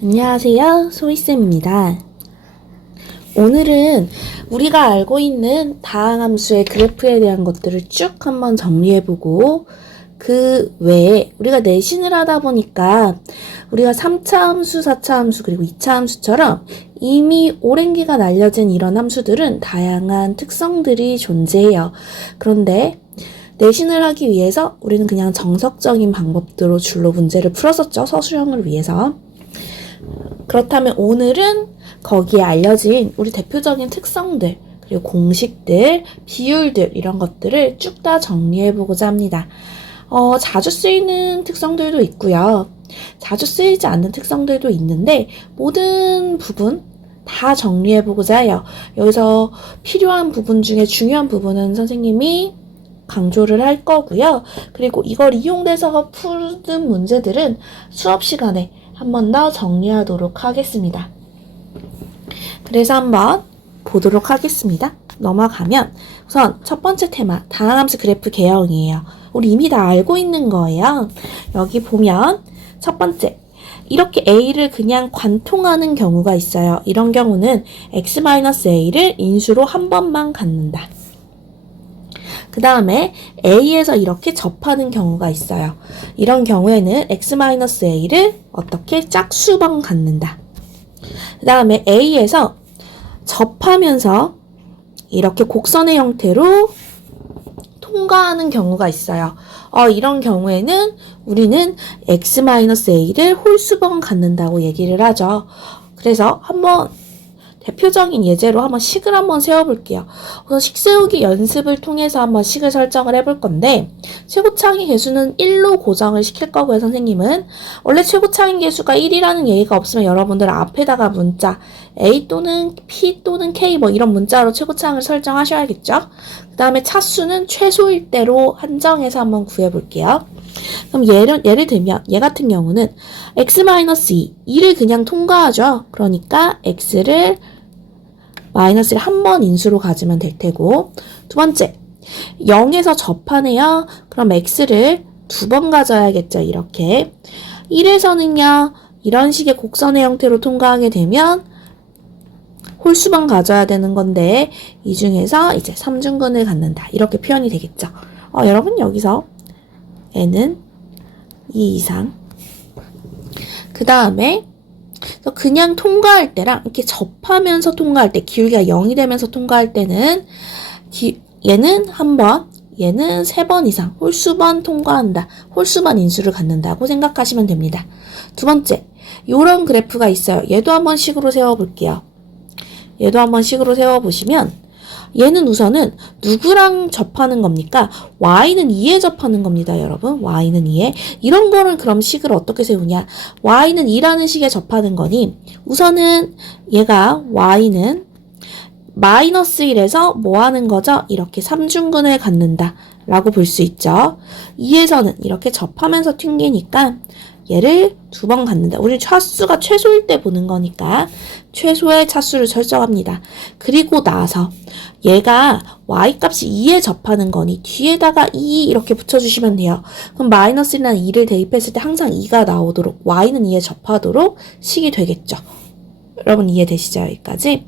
안녕하세요, 소희쌤입니다. 오늘은 우리가 알고 있는 다항함수의 그래프에 대한 것들을 쭉 한번 정리해보고 그 외에 우리가 내신을 하다 보니까 우리가 3차 함수, 4차 함수 그리고 2차 함수처럼 이미 오랜 기간 알려진 이런 함수들은 다양한 특성들이 존재해요. 그런데 내신을 하기 위해서 우리는 그냥 정석적인 방법대로 줄로 문제를 풀었었죠. 서술형을 위해서. 그렇다면 오늘은 거기에 알려진 우리 대표적인 특성들, 그리고 공식들, 비율들 이런 것들을 쭉 다 정리해보고자 합니다. 자주 쓰이는 특성들도 있고요. 자주 쓰이지 않는 특성들도 있는데 모든 부분 다 정리해보고자 해요. 여기서 필요한 부분 중에 중요한 부분은 선생님이 강조를 할 거고요. 그리고 이걸 이용해서 푸는 문제들은 수업 시간에 한 번 더 정리하도록 하겠습니다. 그래서 한번 보도록 하겠습니다. 넘어가면 우선 첫 번째 테마, 다항함수 그래프 개형이에요. 우리 이미 다 알고 있는 거예요. 여기 보면 첫 번째, 이렇게 A를 그냥 관통하는 경우가 있어요. 이런 경우는 X-A를 인수로 한 번만 갖는다. 그 다음에 A에서 이렇게 접하는 경우가 있어요. 이런 경우에는 X-A를 어떻게 짝수번 갖는다. 그 다음에 A에서 접하면서 이렇게 곡선의 형태로 통과하는 경우가 있어요. 이런 경우에는 우리는 X-A를 홀수번 갖는다고 얘기를 하죠. 그래서 한번 대표적인 예제로 한번 식을 한번 세워볼게요. 우선 식 세우기 연습을 통해서 한번 식을 설정을 해볼 건데 최고차항의 개수는 1로 고정을 시킬 거고요. 선생님은 원래 최고차항의 개수가 1이라는 얘기가 없으면 여러분들 앞에다가 문자 A 또는 P 또는 K 뭐 이런 문자로 최고차항을 설정하셔야겠죠. 그 다음에 차수는 최소일 대로 한정해서 한번 구해볼게요. 그럼 예를 들면 얘 같은 경우는 x-2, 2를 그냥 통과하죠. 그러니까 x를 마이너스를 한 번 인수로 가지면 될 테고, 두 번째 0에서 접하네요. 그럼 x를 두 번 가져야겠죠. 이렇게 1에서는요 이런 식의 곡선의 형태로 통과하게 되면 홀수번 가져야 되는 건데 이 중에서 이제 3중근을 갖는다. 이렇게 표현이 되겠죠. 여러분 여기서 n은 2 이상. 그 다음에 그냥 통과할 때랑 이렇게 접하면서 통과할 때, 기울기가 0이 되면서 통과할 때는 얘는 한 번, 얘는 3번 이상 홀수번 통과한다. 홀수번 인수를 갖는다고 생각하시면 됩니다. 두 번째, 요런 그래프가 있어요. 얘도 한번 식으로 세워볼게요. 얘도 한번 식으로 세워보시면 얘는 우선은 누구랑 접하는 겁니까? y는 2에 접하는 겁니다, 여러분. y는 2에. 이런 거를 그럼 식을 어떻게 세우냐? y는 2라는 식에 접하는 거니 우선은 얘가 y는 마이너스 1에서 뭐 하는 거죠? 이렇게 3중근을 갖는다 라고 볼 수 있죠. 2에서는 이렇게 접하면서 튕기니까 얘를 두 번 갖는다. 우리 차수가 최소일 때 보는 거니까 최소의 차수를 설정합니다. 그리고 나서 얘가 y값이 2에 접하는 거니 뒤에다가 2 이렇게 붙여주시면 돼요. 그럼 마이너스나 2를 대입했을 때 항상 2가 나오도록 y는 2에 접하도록 식이 되겠죠. 여러분 이해되시죠? 여기까지?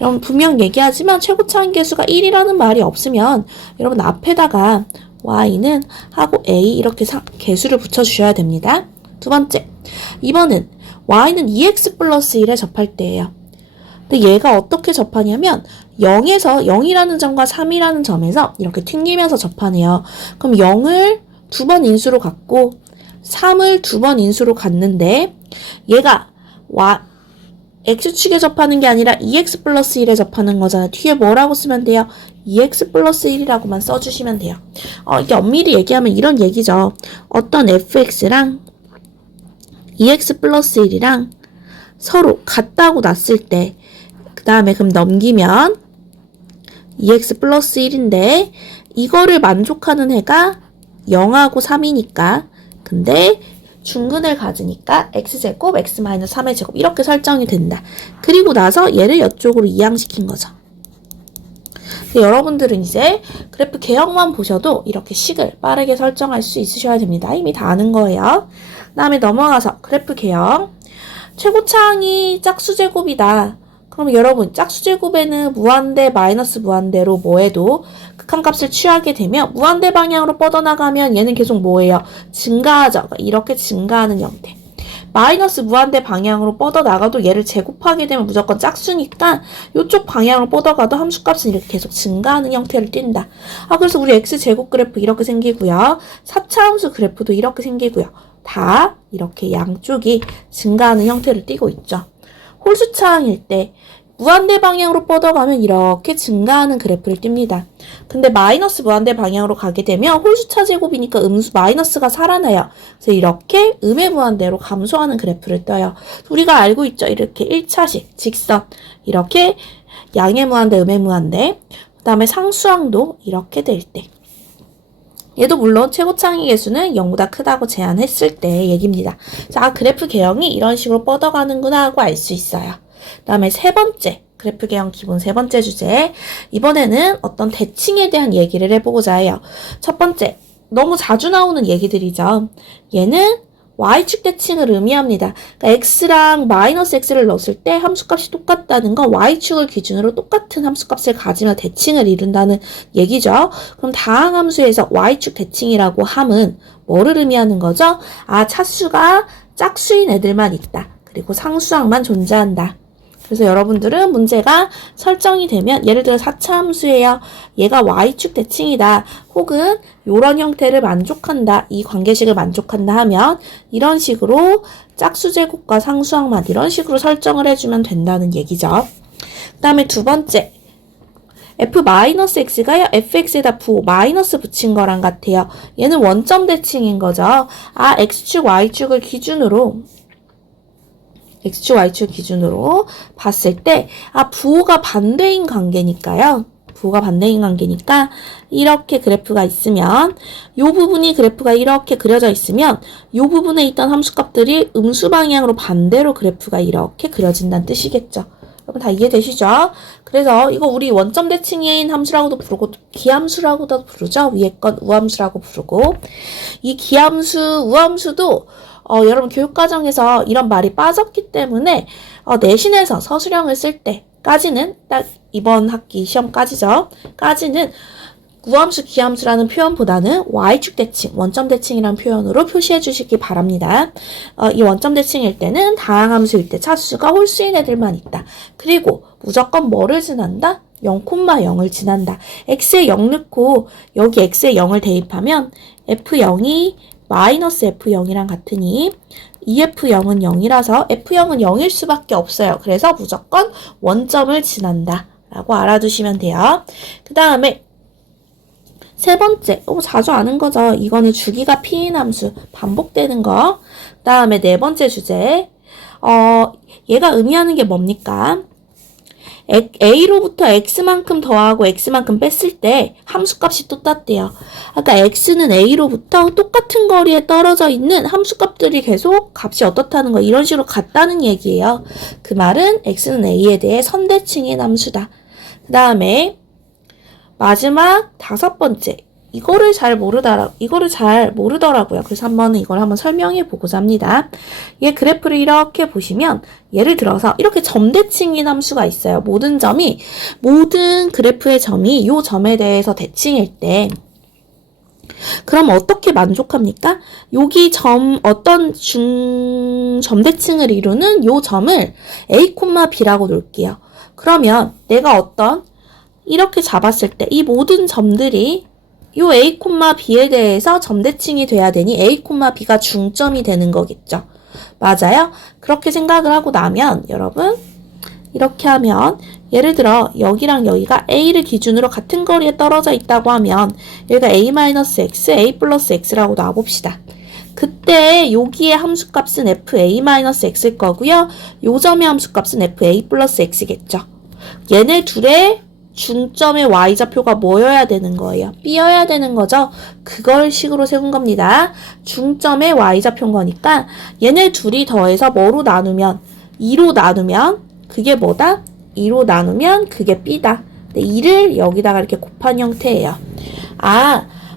여러분 분명 얘기하지만 최고차항 개수가 1이라는 말이 없으면 여러분 앞에다가 y는 하고 a 이렇게 개수를 붙여주셔야 됩니다. 두 번째, 2번은 y는 2x 플러스 1에 접할 때예요. 근데 얘가 어떻게 접하냐면 0에서 0이라는 점과 3이라는 점에서 이렇게 튕기면서 접하네요. 그럼 0을 두 번 인수로 갖고 3을 두 번 인수로 갖는데 얘가 x축에 접하는 게 아니라 2x 플러스 1에 접하는 거잖아요. 뒤에 뭐라고 쓰면 돼요? 2x 플러스 1이라고만 써주시면 돼요. 이게 엄밀히 얘기하면 이런 얘기죠. 어떤 fx랑 2x 플러스 1이랑 서로 같다고 놨을 때 그 다음에 그럼 넘기면 2x 플러스 1인데 이거를 만족하는 해가 0하고 3이니까 근데 중근을 가지니까 x제곱 x-3의 제곱 이렇게 설정이 된다. 그리고 나서 얘를 이쪽으로 이항시킨 거죠. 여러분들은 이제 그래프 개형만 보셔도 이렇게 식을 빠르게 설정할 수 있으셔야 됩니다. 이미 다 아는 거예요. 그 다음에 넘어가서 그래프 개형. 최고차항이 짝수제곱이다. 그럼 여러분 짝수제곱에는 무한대 마이너스 무한대로 뭐해도 극한값을 취하게 되면 무한대 방향으로 뻗어나가면 얘는 계속 뭐예요? 증가하죠. 이렇게 증가하는 형태. 마이너스 무한대 방향으로 뻗어나가도 얘를 제곱하게 되면 무조건 짝수니까 이쪽 방향으로 뻗어가도 함수값은 이렇게 계속 증가하는 형태를 띈다. 그래서 우리 x제곱 그래프 이렇게 생기고요. 4차 함수 그래프도 이렇게 생기고요. 다 이렇게 양쪽이 증가하는 형태를 띠고 있죠. 홀수차항일 때 무한대 방향으로 뻗어가면 이렇게 증가하는 그래프를 띱니다. 근데 마이너스 무한대 방향으로 가게 되면 홀수차 제곱이니까 음수 마이너스가 살아나요. 그래서 이렇게 음의 무한대로 감소하는 그래프를 떠요. 우리가 알고 있죠. 이렇게 1차식 직선 이렇게 양의 무한대, 음의 무한대 그 다음에 상수항도 이렇게 될 때 얘도 물론 최고차항의 개수는 0보다 크다고 제한했을 때 얘기입니다. 자, 그래프 개형이 이런 식으로 뻗어가는구나 하고 알 수 있어요. 그 다음에 세 번째, 그래프 개형 기본 세 번째 주제. 이번에는 어떤 대칭에 대한 얘기를 해보고자 해요. 첫 번째, 너무 자주 나오는 얘기들이죠. 얘는 y축 대칭을 의미합니다. 그러니까 x랑 마이너스 x를 넣었을 때 함수값이 똑같다는 건 y축을 기준으로 똑같은 함수값을 가지며 대칭을 이룬다는 얘기죠. 그럼 다항함수에서 y축 대칭이라고 함은 뭐를 의미하는 거죠? 차수가 짝수인 애들만 있다. 그리고 상수항만 존재한다. 그래서 여러분들은 문제가 설정이 되면 예를 들어 4차 함수예요. 얘가 y축 대칭이다. 혹은 이런 형태를 만족한다. 이 관계식을 만족한다 하면 이런 식으로 짝수제곱과 상수항만 이런 식으로 설정을 해주면 된다는 얘기죠. 그 다음에 두 번째. f-x가요. fx에다 마이너스 붙인 거랑 같아요. 얘는 원점 대칭인 거죠. x축, y축을 기준으로 x축, y축 기준으로 봤을 때 부호가 반대인 관계니까요. 부호가 반대인 관계니까 이렇게 그래프가 있으면 이 부분이 그래프가 이렇게 그려져 있으면 이 부분에 있던 함수값들이 음수 방향으로 반대로 그래프가 이렇게 그려진다는 뜻이겠죠. 여러분 다 이해되시죠? 그래서 이거 우리 원점 대칭인 함수라고도 부르고 기함수라고도 부르죠. 위에 건 우함수라고 부르고 이 기함수, 우함수도 여러분 교육과정에서 이런 말이 빠졌기 때문에 내신에서 서술형을 쓸 때까지는 딱 이번 학기 시험까지죠. 까지는 우함수, 기함수라는 표현보다는 y축 대칭, 원점 대칭이라는 표현으로 표시해 주시기 바랍니다. 이 원점 대칭일 때는 다항함수일 때 차수가 홀수인 애들만 있다. 그리고 무조건 뭐를 지난다? 0,0을 지난다. x에 0 넣고 여기 x에 0을 대입하면 f0이 마이너스 f0이랑 같으니 EF0은 0이라서 F0은 0일 수밖에 없어요. 그래서 무조건 원점을 지난다 라고 알아두시면 돼요. 그 다음에 세 번째, 자주 아는 거죠. 이거는 주기가 P인 함수, 반복되는 거. 그 다음에 네 번째 주제, 얘가 의미하는 게 뭡니까? a로부터 x만큼 더하고 x만큼 뺐을 때 함수값이 똑같대요. 아까 x는 a로부터 똑같은 거리에 떨어져 있는 함수값들이 계속 값이 어떻다는 거 이런 식으로 같다는 얘기예요. 그 말은 x는 a에 대해 선대칭인 함수다. 그 다음에 마지막 다섯 번째. 이거를 잘 모르더라고요. 그래서 이걸 한번 설명해 보고자 합니다. 얘 그래프를 이렇게 보시면 예를 들어서 이렇게 점대칭인 함수가 있어요. 모든 그래프의 점이 이 점에 대해서 대칭일 때 그럼 어떻게 만족합니까? 여기 어떤 점대칭을 이루는 이 점을 a, b라고 놓을게요. 그러면 내가 이렇게 잡았을 때 이 모든 점들이 요 a, b에 대해서 점대칭이 돼야 되니 a, b가 중점이 되는 거겠죠. 맞아요? 그렇게 생각을 하고 나면 여러분 이렇게 하면 예를 들어 여기랑 여기가 a를 기준으로 같은 거리에 떨어져 있다고 하면 여기가 a-x, a+x라고 놔봅시다. 그때 여기의 함수값은 fa-x일 거고요. 요 점의 함수값은 fa+x겠죠. 얘네 둘의 중점의 y좌표가 뭐여야 되는 거예요? b여야 되는 거죠. 그걸 식으로 세운 겁니다. 중점의 y좌표인 거니까 얘네 둘이 더해서 뭐로 나누면 2로 나누면 그게 뭐다? 2로 나누면 그게 b다. 2를 여기다가 이렇게 곱한 형태예요.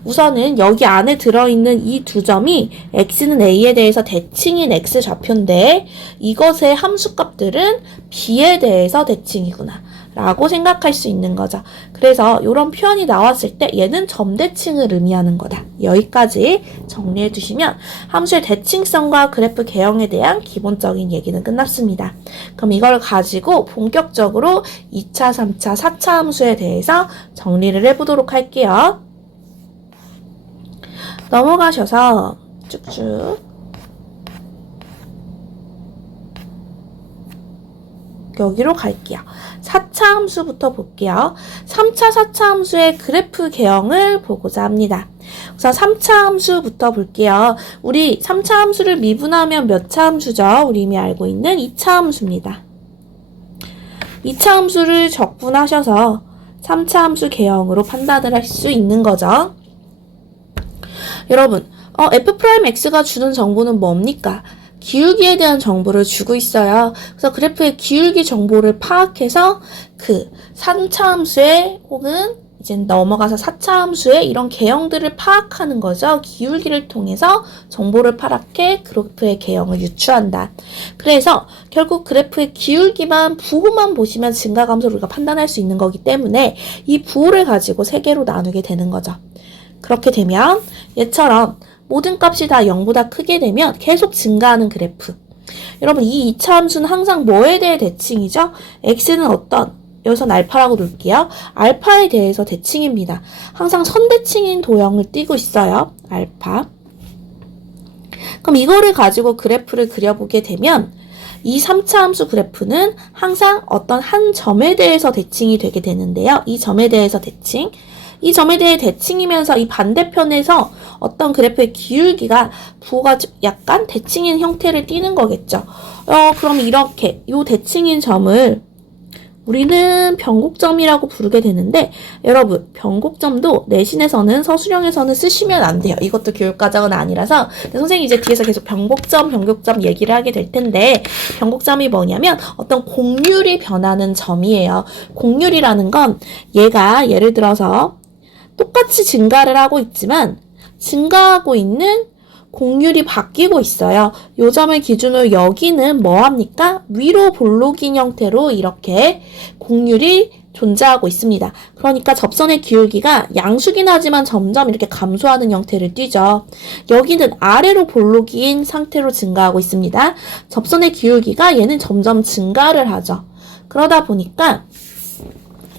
우선은 여기 안에 들어있는 이 두 점이 x는 a에 대해서 대칭인 x좌표인데 이것의 함수값들은 b에 대해서 대칭이구나 라고 생각할 수 있는 거죠. 그래서 이런 표현이 나왔을 때 얘는 점대칭을 의미하는 거다. 여기까지 정리해 두시면 함수의 대칭성과 그래프 개형에 대한 기본적인 얘기는 끝났습니다. 그럼 이걸 가지고 본격적으로 2차, 3차, 4차 함수에 대해서 정리를 해보도록 할게요. 넘어가셔서 쭉쭉 여기로 갈게요. 4차 함수부터 볼게요. 3차, 4차 함수의 그래프 개형을 보고자 합니다. 우선 3차 함수부터 볼게요. 우리 3차 함수를 미분하면 몇 차 함수죠? 우리 이미 알고 있는 2차 함수입니다. 2차 함수를 적분하셔서 3차 함수 개형으로 판단을 할 수 있는 거죠. 여러분, f'x가 주는 정보는 뭡니까? 기울기에 대한 정보를 주고 있어요. 그래서 그래프의 기울기 정보를 파악해서 그 3차 함수에 혹은 이제 넘어가서 4차 함수에 이런 개형들을 파악하는 거죠. 기울기를 통해서 정보를 파악해 그래프의 개형을 유추한다. 그래서 결국 그래프의 기울기만 부호만 보시면 증가감소를 우리가 판단할 수 있는 거기 때문에 이 부호를 가지고 세 개로 나누게 되는 거죠. 그렇게 되면 얘처럼 모든 값이 다 0보다 크게 되면 계속 증가하는 그래프. 여러분 이 2차 함수는 항상 뭐에 대해 대칭이죠? x는 어떤? 여기선 알파라고 놓을게요. 알파에 대해서 대칭입니다. 항상 선대칭인 도형을 띠고 있어요. 알파. 그럼 이거를 가지고 그래프를 그려보게 되면 이 3차 함수 그래프는 항상 어떤 한 점에 대해서 대칭이 되게 되는데요. 이 점에 대해서 대칭. 이 점에 대해 대칭이면서 이 반대편에서 어떤 그래프의 기울기가 부호가 약간 대칭인 형태를 띠는 거겠죠. 그럼 이렇게 이 대칭인 점을 우리는 변곡점이라고 부르게 되는데 여러분 변곡점도 내신에서는 서술형에서는 쓰시면 안 돼요. 이것도 교육과정은 아니라서 선생님이 이제 뒤에서 계속 변곡점 얘기를 하게 될 텐데 변곡점이 뭐냐면 어떤 곡률이 변하는 점이에요. 곡률이라는 건 얘가 예를 들어서 똑같이 증가를 하고 있지만 증가하고 있는 곡률이 바뀌고 있어요. 요 점을 기준으로 여기는 뭐합니까? 위로 볼록인 형태로 이렇게 곡률이 존재하고 있습니다. 그러니까 접선의 기울기가 양수긴 하지만 점점 이렇게 감소하는 형태를 띠죠. 여기는 아래로 볼록인 상태로 증가하고 있습니다. 접선의 기울기가 얘는 점점 증가를 하죠. 그러다 보니까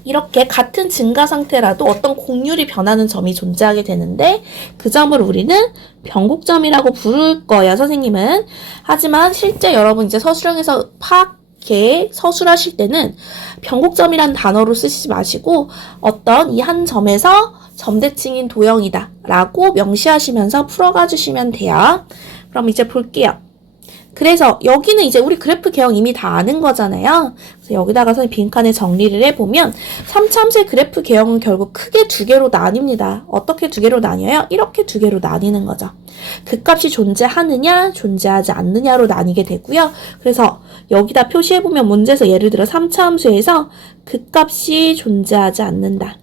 이렇게 같은 증가 상태라도 어떤 곡률이 변하는 점이 존재하게 되는데 그 점을 우리는 변곡점이라고 부를 거예요, 선생님은. 하지만 실제 여러분 이제 서술형에서 서술하실 때는 변곡점이란 단어로 쓰시지 마시고 어떤 이 한 점에서 점대칭인 도형이다 라고 명시하시면서 풀어가 주시면 돼요. 그럼 이제 볼게요. 그래서 여기는 이제 우리 그래프 개형 이미 다 아는 거잖아요. 그래서 여기다가 빈칸에 정리를 해보면 3차 함수의 그래프 개형은 결국 크게 두 개로 나뉩니다. 어떻게 두 개로 나뉘어요? 이렇게 두 개로 나뉘는 거죠. 그 값이 존재하느냐, 존재하지 않느냐로 나뉘게 되고요. 그래서 여기다 표시해보면 문제에서 예를 들어 3차 함수에서 그 값이 존재하지 않는다.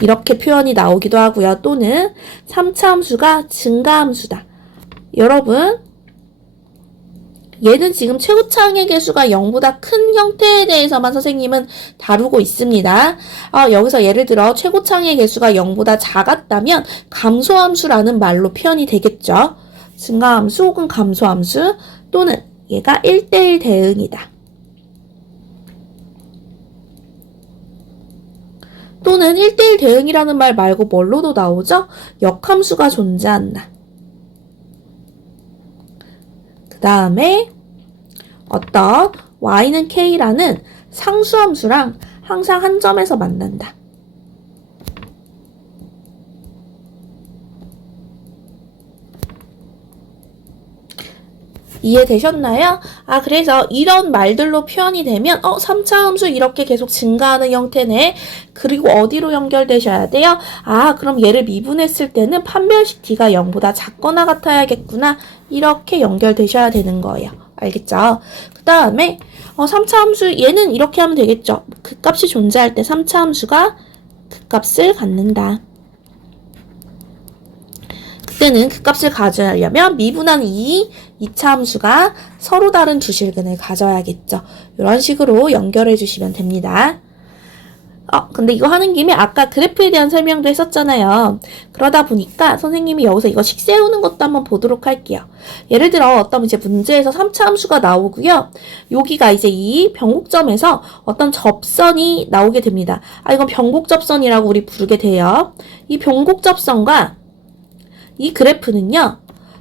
이렇게 표현이 나오기도 하고요. 또는 3차 함수가 증가함수다. 여러분 얘는 지금 최고차항의 개수가 0보다 큰 형태에 대해서만 선생님은 다루고 있습니다. 여기서 예를 들어 최고차항의 개수가 0보다 작았다면 감소함수라는 말로 표현이 되겠죠. 증가함수 혹은 감소함수 또는 얘가 1:1 대응이다. 또는 1:1 대응이라는 말 말고 뭘로도 나오죠? 역함수가 존재한다. 그 다음에 어떤 y는 k라는 상수함수랑 항상 한 점에서 만난다. 이해되셨나요? 그래서 이런 말들로 표현이 되면 3차 함수 이렇게 계속 증가하는 형태네. 그리고 어디로 연결되셔야 돼요? 그럼 얘를 미분했을 때는 판별식 d가 0보다 작거나 같아야겠구나. 이렇게 연결되셔야 되는 거예요. 알겠죠? 그 다음에 3차 함수 얘는 이렇게 하면 되겠죠. 그 값이 존재할 때 3차 함수가 그 값을 갖는다. 이때는 그 값을 가져가려면 미분한 2차 함수가 서로 다른 두 실근을 가져야겠죠. 이런 식으로 연결해 주시면 됩니다. 근데 이거 하는 김에 아까 그래프에 대한 설명도 했었잖아요. 그러다 보니까 선생님이 여기서 이거 식 세우는 것도 한번 보도록 할게요. 예를 들어 어떤 이제 문제에서 3차 함수가 나오고요. 여기가 이제 이 변곡점에서 어떤 접선이 나오게 됩니다. 이건 변곡접선이라고 우리 부르게 돼요. 이 변곡접선과 이 그래프는요.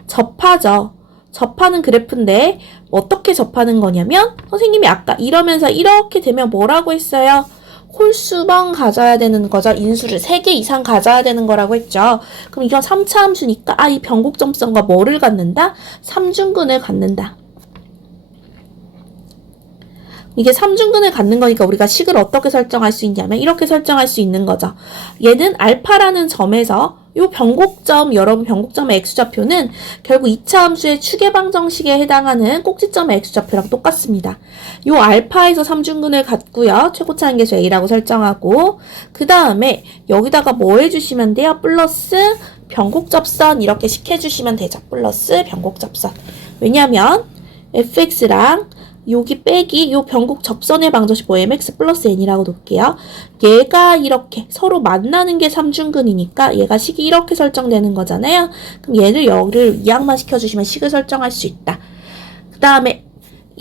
접하죠. 접하는 그래프인데 어떻게 접하는 거냐면 선생님이 아까 이러면서 이렇게 되면 뭐라고 했어요? 홀수번 가져야 되는 거죠. 인수를 3개 이상 가져야 되는 거라고 했죠. 그럼 이건 3차 함수니까 이 변곡점선과 뭐를 갖는다? 삼중근을 갖는다. 이게 삼중근을 갖는 거니까 우리가 식을 어떻게 설정할 수 있냐면 이렇게 설정할 수 있는 거죠. 얘는 알파라는 점에서 이 변곡점, 여러분 변곡점의 x좌표는 결국 2차 함수의 추계방정식에 해당하는 꼭지점의 x좌표랑 똑같습니다. 이 알파에서 삼중근을 갖고요. 최고차 한계수 a라고 설정하고 그 다음에 여기다가 뭐 해주시면 돼요? 플러스 변곡접선 이렇게 식 해주시면 되죠. 플러스 변곡접선. 왜냐면 fx랑 여기 빼기 요 변곡 접선의 방정식 mx 플러스 n이라고 놓을게요. 얘가 이렇게 서로 만나는 게 삼중근이니까 얘가 식이 이렇게 설정되는 거잖아요. 그럼 얘를 여기를 이항만 시켜주시면 식을 설정할 수 있다. 그 다음에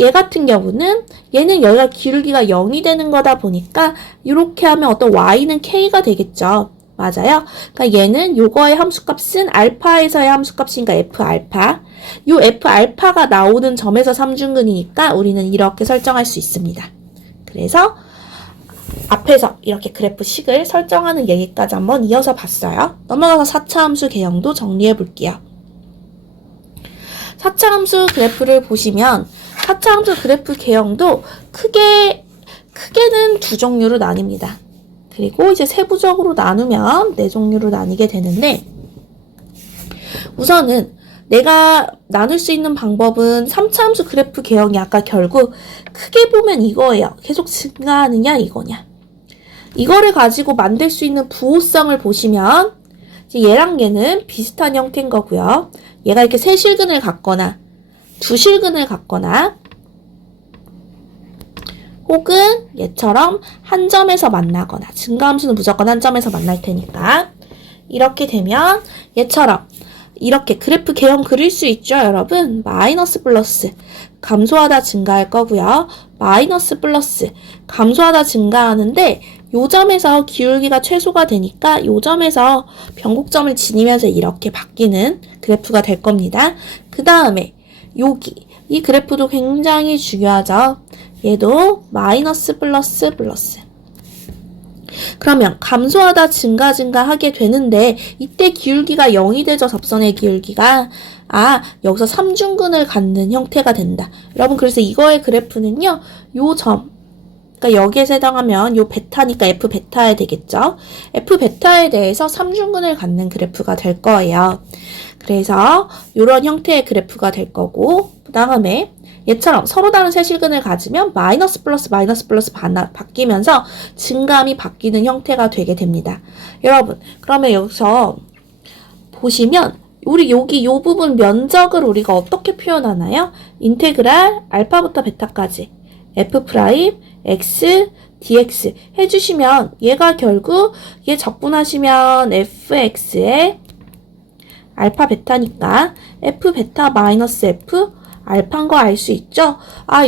얘 같은 경우는 얘는 여기가 기울기가 0이 되는 거다 보니까 이렇게 하면 어떤 y는 k가 되겠죠. 맞아요. 그러니까 얘는 요거의 함수값은 알파에서의 함수값이니까 f알파. 요 f알파가 나오는 점에서 삼중근이니까 우리는 이렇게 설정할 수 있습니다. 그래서 앞에서 이렇게 그래프 식을 설정하는 얘기까지 한번 이어서 봤어요. 넘어가서 4차 함수 개형도 정리해 볼게요. 4차 함수 그래프를 보시면 4차 함수 그래프 개형도 크게는 두 종류로 나뉩니다. 그리고 이제 세부적으로 나누면 4종류로 나뉘게 되는데 우선은 내가 나눌 수 있는 방법은 3차 함수 그래프 개형이 아까 결국 크게 보면 이거예요. 계속 증가하느냐 이거냐. 이거를 가지고 만들 수 있는 부호성을 보시면 이제 얘랑 얘는 비슷한 형태인 거고요. 얘가 이렇게 세 실근을 갖거나 두 실근을 갖거나 혹은 얘처럼 한 점에서 만나거나 증가함수는 무조건 한 점에서 만날 테니까 이렇게 되면 얘처럼 이렇게 그래프 개형 그릴 수 있죠, 여러분? 마이너스 플러스 감소하다 증가할 거고요. 마이너스 플러스 감소하다 증가하는데 요 점에서 기울기가 최소가 되니까 요 점에서 변곡점을 지니면서 이렇게 바뀌는 그래프가 될 겁니다. 그 다음에 여기 이 그래프도 굉장히 중요하죠. 얘도 마이너스 플러스 플러스. 그러면 감소하다 증가하게 되는데 이때 기울기가 0이 되죠. 접선의 기울기가. 여기서 삼중근을 갖는 형태가 된다. 여러분 그래서 이거의 그래프는요. 요 점. 그러니까 여기에서 해당하면 요 베타니까 f 베타에 되겠죠. f 베타에 대해서 삼중근을 갖는 그래프가 될 거예요. 그래서 이런 형태의 그래프가 될 거고 그 다음에 얘처럼 서로 다른 세 실근을 가지면 마이너스 플러스 바뀌면서 증감이 바뀌는 형태가 되게 됩니다. 여러분 그러면 여기서 보시면 우리 여기 요 부분 면적을 우리가 어떻게 표현하나요? 인테그랄 알파부터 베타까지 f 프라임 x dx 해주시면 얘가 결국 얘 적분하시면 fx에 알파 베타니까 f 베타 마이너스 f 알파인 거 알 수 있죠?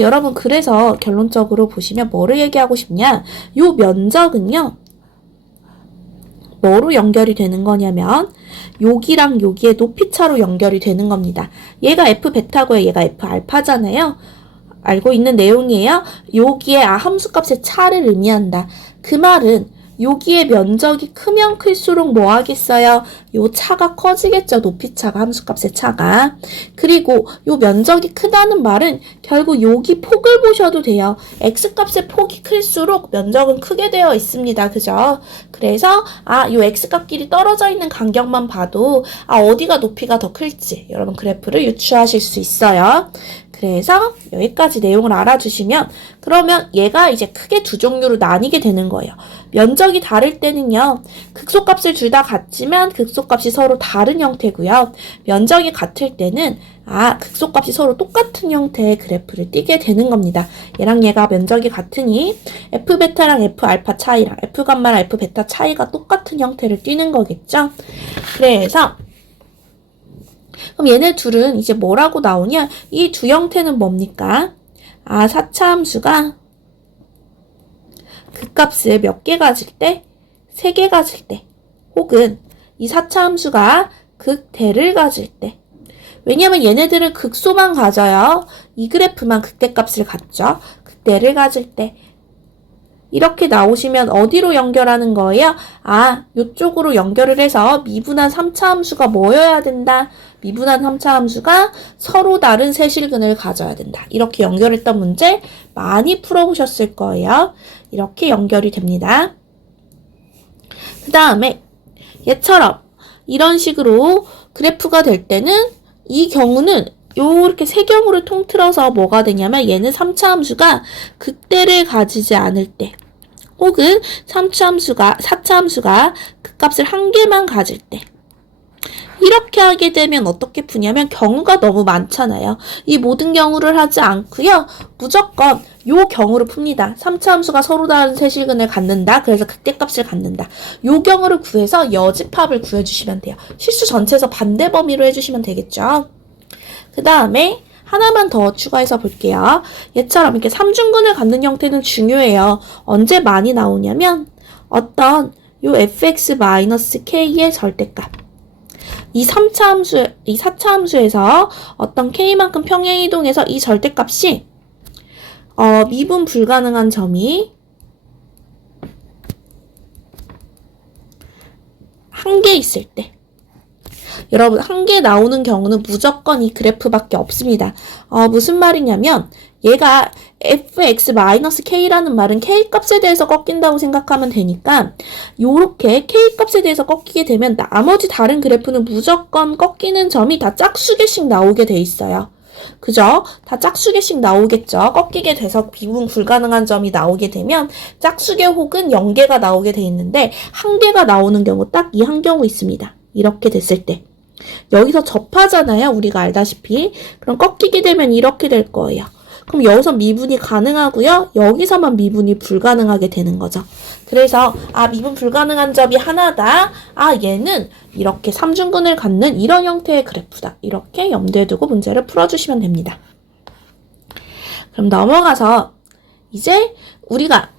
여러분 그래서 결론적으로 보시면 뭐를 얘기하고 싶냐? 요 면적은요. 뭐로 연결이 되는 거냐면 여기랑 여기의 높이차로 연결이 되는 겁니다. 얘가 f 베타고요. 얘가 f 알파잖아요. 알고 있는 내용이에요. 여기에 함수값의 차를 의미한다. 그 말은 여기에 면적이 크면 클수록 뭐 하겠어요? 요 차가 커지겠죠. 높이차가, 함수값의 차가. 그리고 요 면적이 크다는 말은 결국 여기 폭을 보셔도 돼요. x값의 폭이 클수록 면적은 크게 되어 있습니다. 그죠? 그래서 요 x값끼리 떨어져 있는 간격만 봐도 어디가 높이가 더 클지 여러분 그래프를 유추하실 수 있어요. 그래서 여기까지 내용을 알아주시면 그러면 얘가 이제 크게 두 종류로 나뉘게 되는 거예요. 면적이 다를 때는요. 극소값을 둘 다 같지만 극소값이 서로 다른 형태고요. 면적이 같을 때는 극소값이 서로 똑같은 형태의 그래프를 띠게 되는 겁니다. 얘랑 얘가 면적이 같으니 F베타랑 F알파 차이랑 F감마랑 F베타 차이가 똑같은 형태를 띠는 거겠죠. 그래서 그럼 얘네 둘은 이제 뭐라고 나오냐? 이 두 형태는 뭡니까? 4차 함수가 극값을 몇 개 가질 때? 3개 가질 때. 혹은 이 4차 함수가 극대를 가질 때. 왜냐면 얘네들은 극소만 가져요. 이 그래프만 극대값을 갖죠. 극대를 가질 때. 이렇게 나오시면 어디로 연결하는 거예요? 요쪽으로 연결을 해서 미분한 3차 함수가 뭐여야 된다? 미분한 3차 함수가 서로 다른 세실근을 가져야 된다. 이렇게 연결했던 문제 많이 풀어보셨을 거예요. 이렇게 연결이 됩니다. 그 다음에 얘처럼 이런 식으로 그래프가 될 때는 이 경우는 요렇게 세 경우를 통틀어서 뭐가 되냐면 얘는 3차 함수가 극대를 가지지 않을 때 혹은 4차 함수가 극값을 한 개만 가질 때 이렇게 하게 되면 어떻게 푸냐면 경우가 너무 많잖아요. 이 모든 경우를 하지 않고요. 무조건 요 경우를 풉니다. 3차 함수가 서로 다른 세실근을 갖는다. 그래서 극대값을 갖는다. 요 경우를 구해서 여집합을 구해주시면 돼요. 실수 전체에서 반대 범위로 해주시면 되겠죠. 그 다음에 하나만 더 추가해서 볼게요. 얘처럼 이렇게 삼중근을 갖는 형태는 중요해요. 언제 많이 나오냐면 어떤 요 fx-k의 절대값. 이 4차 함수에서 어떤 k만큼 평행이동해서 이 절대값이 미분 불가능한 점이 한 개 있을 때 여러분 한 개 나오는 경우는 무조건 이 그래프밖에 없습니다. 무슨 말이냐면 얘가 fx-k라는 말은 k값에 대해서 꺾인다고 생각하면 되니까 요렇게 k값에 대해서 꺾이게 되면 나머지 다른 그래프는 무조건 꺾이는 점이 다 짝수개씩 나오게 돼 있어요. 그죠? 다 짝수개씩 나오겠죠. 꺾이게 돼서 미분 불가능한 점이 나오게 되면 짝수개 혹은 0개가 나오게 돼 있는데 한 개가 나오는 경우 딱 이 한 경우 있습니다. 이렇게 됐을 때 여기서 접하잖아요. 우리가 알다시피. 그럼 꺾이게 되면 이렇게 될 거예요. 그럼 여기서 미분이 가능하고요. 여기서만 미분이 불가능하게 되는 거죠. 그래서 미분 불가능한 점이 하나다. 얘는 이렇게 삼중근을 갖는 이런 형태의 그래프다. 이렇게 염두에 두고 문제를 풀어주시면 됩니다. 그럼 넘어가서 이제 우리가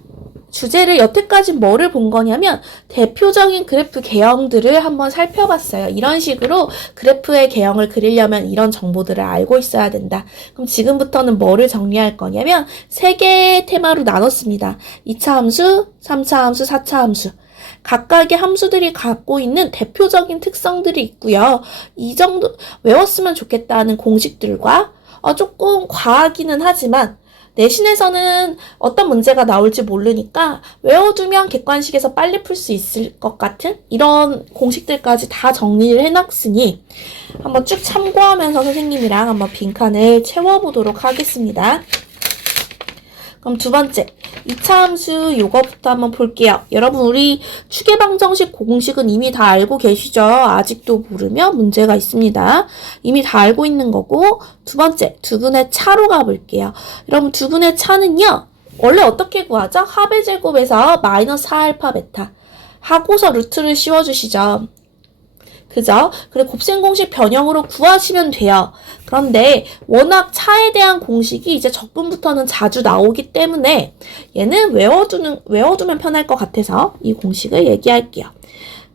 주제를 여태까지 뭐를 본 거냐면 대표적인 그래프 개형들을 한번 살펴봤어요. 이런 식으로 그래프의 개형을 그리려면 이런 정보들을 알고 있어야 된다. 그럼 지금부터는 뭐를 정리할 거냐면 3개의 테마로 나눴습니다. 2차 함수, 3차 함수, 4차 함수. 각각의 함수들이 갖고 있는 대표적인 특성들이 있고요. 이 정도 외웠으면 좋겠다는 공식들과 조금 과하기는 하지만 내신에서는 어떤 문제가 나올지 모르니까 외워두면 객관식에서 빨리 풀 수 있을 것 같은 이런 공식들까지 다 정리를 해놨으니 한번 쭉 참고하면서 선생님이랑 한번 빈칸을 채워보도록 하겠습니다. 그럼 두 번째, 2차 함수 요거부터 한번 볼게요. 여러분 우리 추계방정식 공식은 이미 다 알고 계시죠? 아직도 모르면 문제가 있습니다. 이미 다 알고 있는 거고 두 번째, 두분의 차로 가볼게요. 여러분 두분의 차는요. 원래 어떻게 구하죠? 합의 제곱에서 마이너스 4알파 베타 하고서 루트를 씌워주시죠. 그죠? 그래 곱셈 공식 변형으로 구하시면 돼요. 그런데 워낙 차에 대한 공식이 이제 적분부터는 자주 나오기 때문에 얘는 외워두면 편할 것 같아서 이 공식을 얘기할게요.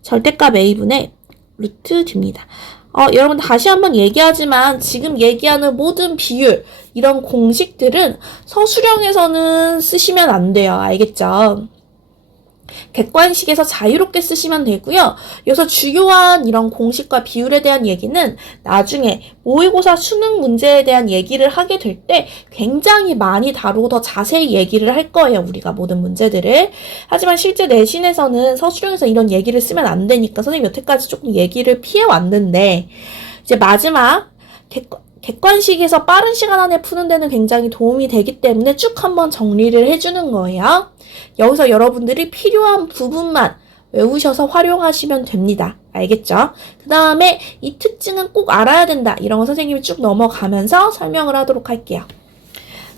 절대값 a분의 루트 d입니다. 여러분 다시 한번 얘기하지만 지금 얘기하는 모든 비율 이런 공식들은 서술형에서는 쓰시면 안 돼요. 알겠죠? 객관식에서 자유롭게 쓰시면 되고요. 여기서 중요한 이런 공식과 비율에 대한 얘기는 나중에 모의고사 수능 문제에 대한 얘기를 하게 될 때 굉장히 많이 다루고 더 자세히 얘기를 할 거예요. 우리가 모든 문제들을. 하지만 실제 내신에서는 서술형에서 이런 얘기를 쓰면 안 되니까 선생님 여태까지 조금 얘기를 피해왔는데 이제 마지막 객관식에서 빠른 시간 안에 푸는 데는 굉장히 도움이 되기 때문에 쭉 한번 정리를 해주는 거예요. 여기서 여러분들이 필요한 부분만 외우셔서 활용하시면 됩니다. 알겠죠? 그 다음에 이 특징은 꼭 알아야 된다. 이런 거 선생님이 쭉 넘어가면서 설명을 하도록 할게요.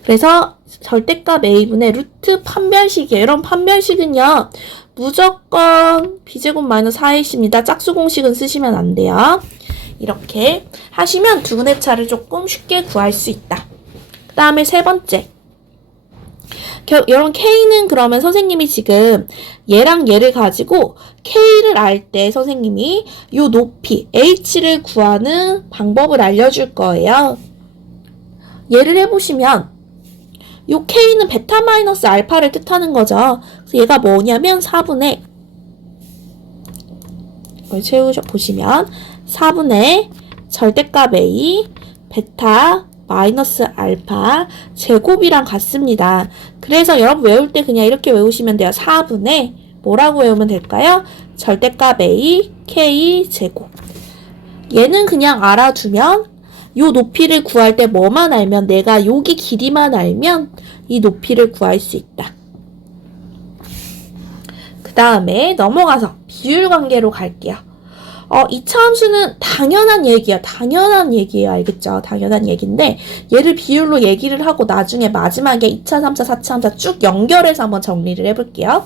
그래서 절대값 a분의 루트 판별식이에요. 이런 판별식은요. 무조건 b제곱 마이너스 4ac입니다. 짝수 공식은 쓰시면 안 돼요. 이렇게 하시면 두분의 차를 조금 쉽게 구할 수 있다. 그 다음에 세 번째. 이런 K는 그러면 선생님이 지금 얘랑 얘를 가지고 K를 알 때 선생님이 요 높이 H를 구하는 방법을 알려줄 거예요. 예를 해보시면 요 K는 베타 마이너스 알파를 뜻하는 거죠. 그래서 얘가 뭐냐면 4분의 이걸 보시면 4분의 절대값 A 베타 마이너스 알파 제곱이랑 같습니다. 그래서 여러분 외울 때 그냥 이렇게 외우시면 돼요. 4분의 뭐라고 외우면 될까요? 절대값 A K 제곱. 얘는 그냥 알아두면 요 높이를 구할 때 뭐만 알면 내가 여기 길이만 알면 이 높이를 구할 수 있다. 그 다음에 넘어가서 비율 관계로 갈게요. 이 차함수는 당연한 얘기야. 당연한 얘기예요. 알겠죠? 당연한 얘기인데 얘를 비율로 얘기를 하고 나중에 마지막에 2차, 3차, 4차, 3차 쭉 연결해서 한번 정리를 해볼게요.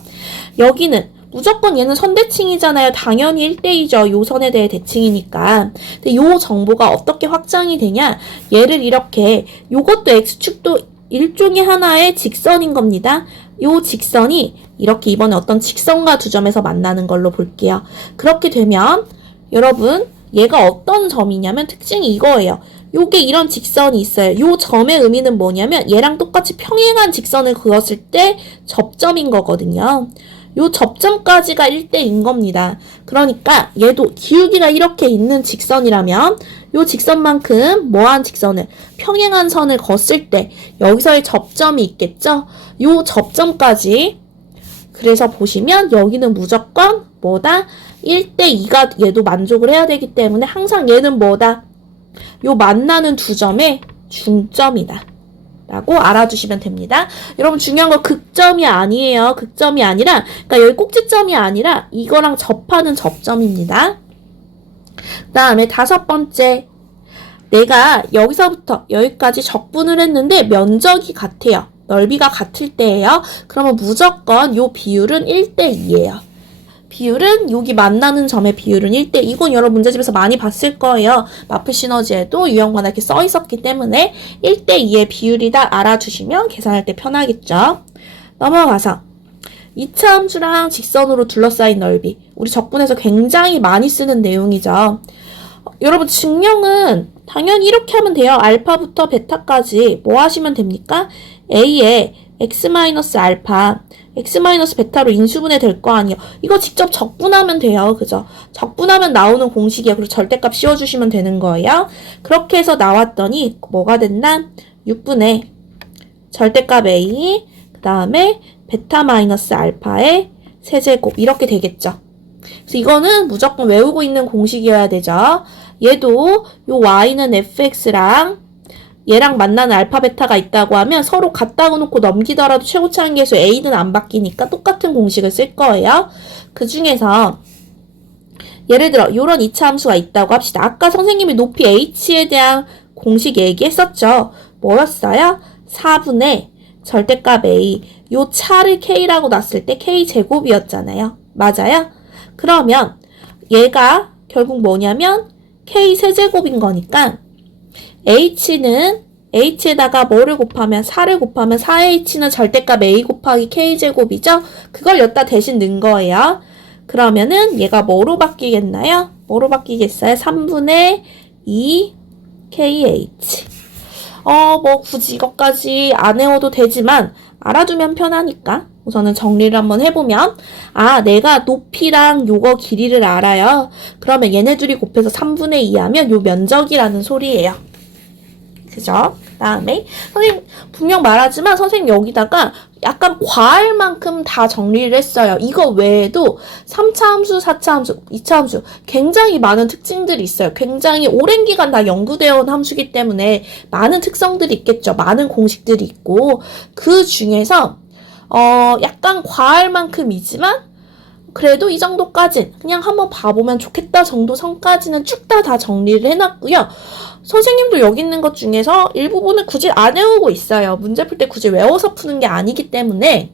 여기는 무조건 얘는 선대칭이잖아요. 당연히 1대2죠. 요 선에 대해 대칭이니까. 근데 요 정보가 어떻게 확장이 되냐? 얘를 이렇게 요것도 x축도 일종의 하나의 직선인 겁니다. 요 직선이 이렇게 이번에 어떤 직선과 두 점에서 만나는 걸로 볼게요. 그렇게 되면 여러분 얘가 어떤 점이냐면 특징이 이거예요. 요게 이런 직선이 있어요. 요 점의 의미는 뭐냐면 얘랑 똑같이 평행한 직선을 그었을 때 접점인 거거든요. 요 접점까지가 1대인 겁니다. 그러니까 얘도 기울기가 이렇게 있는 직선이라면 요 직선만큼 뭐한 직선을 평행한 선을 걷을 때 여기서의 접점이 있겠죠? 요 접점까지 그래서 보시면 여기는 무조건 뭐다? 1대2가 얘도 만족을 해야 되기 때문에 항상 얘는 뭐다? 요 만나는 두 점의 중점이다. 라고 알아두시면 됩니다. 여러분 중요한 거 극점이 아니에요. 극점이 아니라 그러니까 여기 꼭지점이 아니라 이거랑 접하는 접점입니다. 그 다음에 다섯 번째 내가 여기서부터 여기까지 적분을 했는데 면적이 같아요. 넓이가 같을 때예요. 그러면 무조건 요 비율은 1대2예요. 비율은 여기 만나는 점의 비율은 1대2. 이건 여러 문제집에서 많이 봤을 거예요. 마플 시너지에도 유형마다 이렇게 써 있었기 때문에 1대2의 비율이다 알아두시면 계산할 때 편하겠죠. 넘어가서 2차 함수랑 직선으로 둘러싸인 넓이. 우리 적분에서 굉장히 많이 쓰는 내용이죠. 여러분 증명은 당연히 이렇게 하면 돼요. 알파부터 베타까지 뭐 하시면 됩니까? A에 x-알파, x-베타로 인수분해 될 거 아니에요. 이거 직접 적분하면 돼요. 그죠? 적분하면 나오는 공식이에요. 그리고 절대값 씌워주시면 되는 거예요. 그렇게 해서 나왔더니 뭐가 됐나? 6분의 절대값 A, 그 다음에 베타-알파의 세제곱 이렇게 되겠죠. 그래서 이거는 무조건 외우고 있는 공식이어야 되죠. 얘도 요 y는 fx랑 얘랑 만나는 알파 베타가 있다고 하면 서로 갖다 놓고 넘기더라도 최고차 한계수 a는 안 바뀌니까 똑같은 공식을 쓸 거예요. 그 중에서 예를 들어 요런 2차 함수가 있다고 합시다. 아까 선생님이 높이 h에 대한 공식 얘기했었죠. 뭐였어요? 4분의 절대값 a 요 차를 k라고 놨을 때 k제곱이었잖아요. 맞아요? 그러면 얘가 결국 뭐냐면 k 세제곱인 거니까 h는 h에다가 뭐를 곱하면 4를 곱하면 4h는 절대값 a 곱하기 k제곱이죠? 그걸 여기다 대신 넣은 거예요. 그러면은 얘가 뭐로 바뀌겠나요? 뭐로 바뀌겠어요? 3분의 2 kh. 뭐 굳이 이것까지 안 외워도 되지만 알아두면 편하니까 우선은 정리를 한번 해보면 내가 높이랑 요거 길이를 알아요. 그러면 얘네 둘이 곱해서 3분의 2 하면 요 면적이라는 소리예요. 그죠? 그 다음에 선생님 분명 말하지만 선생님 여기다가 약간 과할 만큼 다 정리를 했어요. 이거 외에도 3차 함수, 4차 함수, 2차 함수 굉장히 많은 특징들이 있어요. 굉장히 오랜 기간 다 연구되어 온 함수이기 때문에 많은 특성들이 있겠죠. 많은 공식들이 있고 그 중에서 약간 과할 만큼이지만 그래도 이 정도까진 그냥 한번 봐보면 좋겠다 정도 선까지는 쭉 다 정리를 해놨고요. 선생님도 여기 있는 것 중에서 일부분을 굳이 안 외우고 있어요. 문제 풀 때 굳이 외워서 푸는 게 아니기 때문에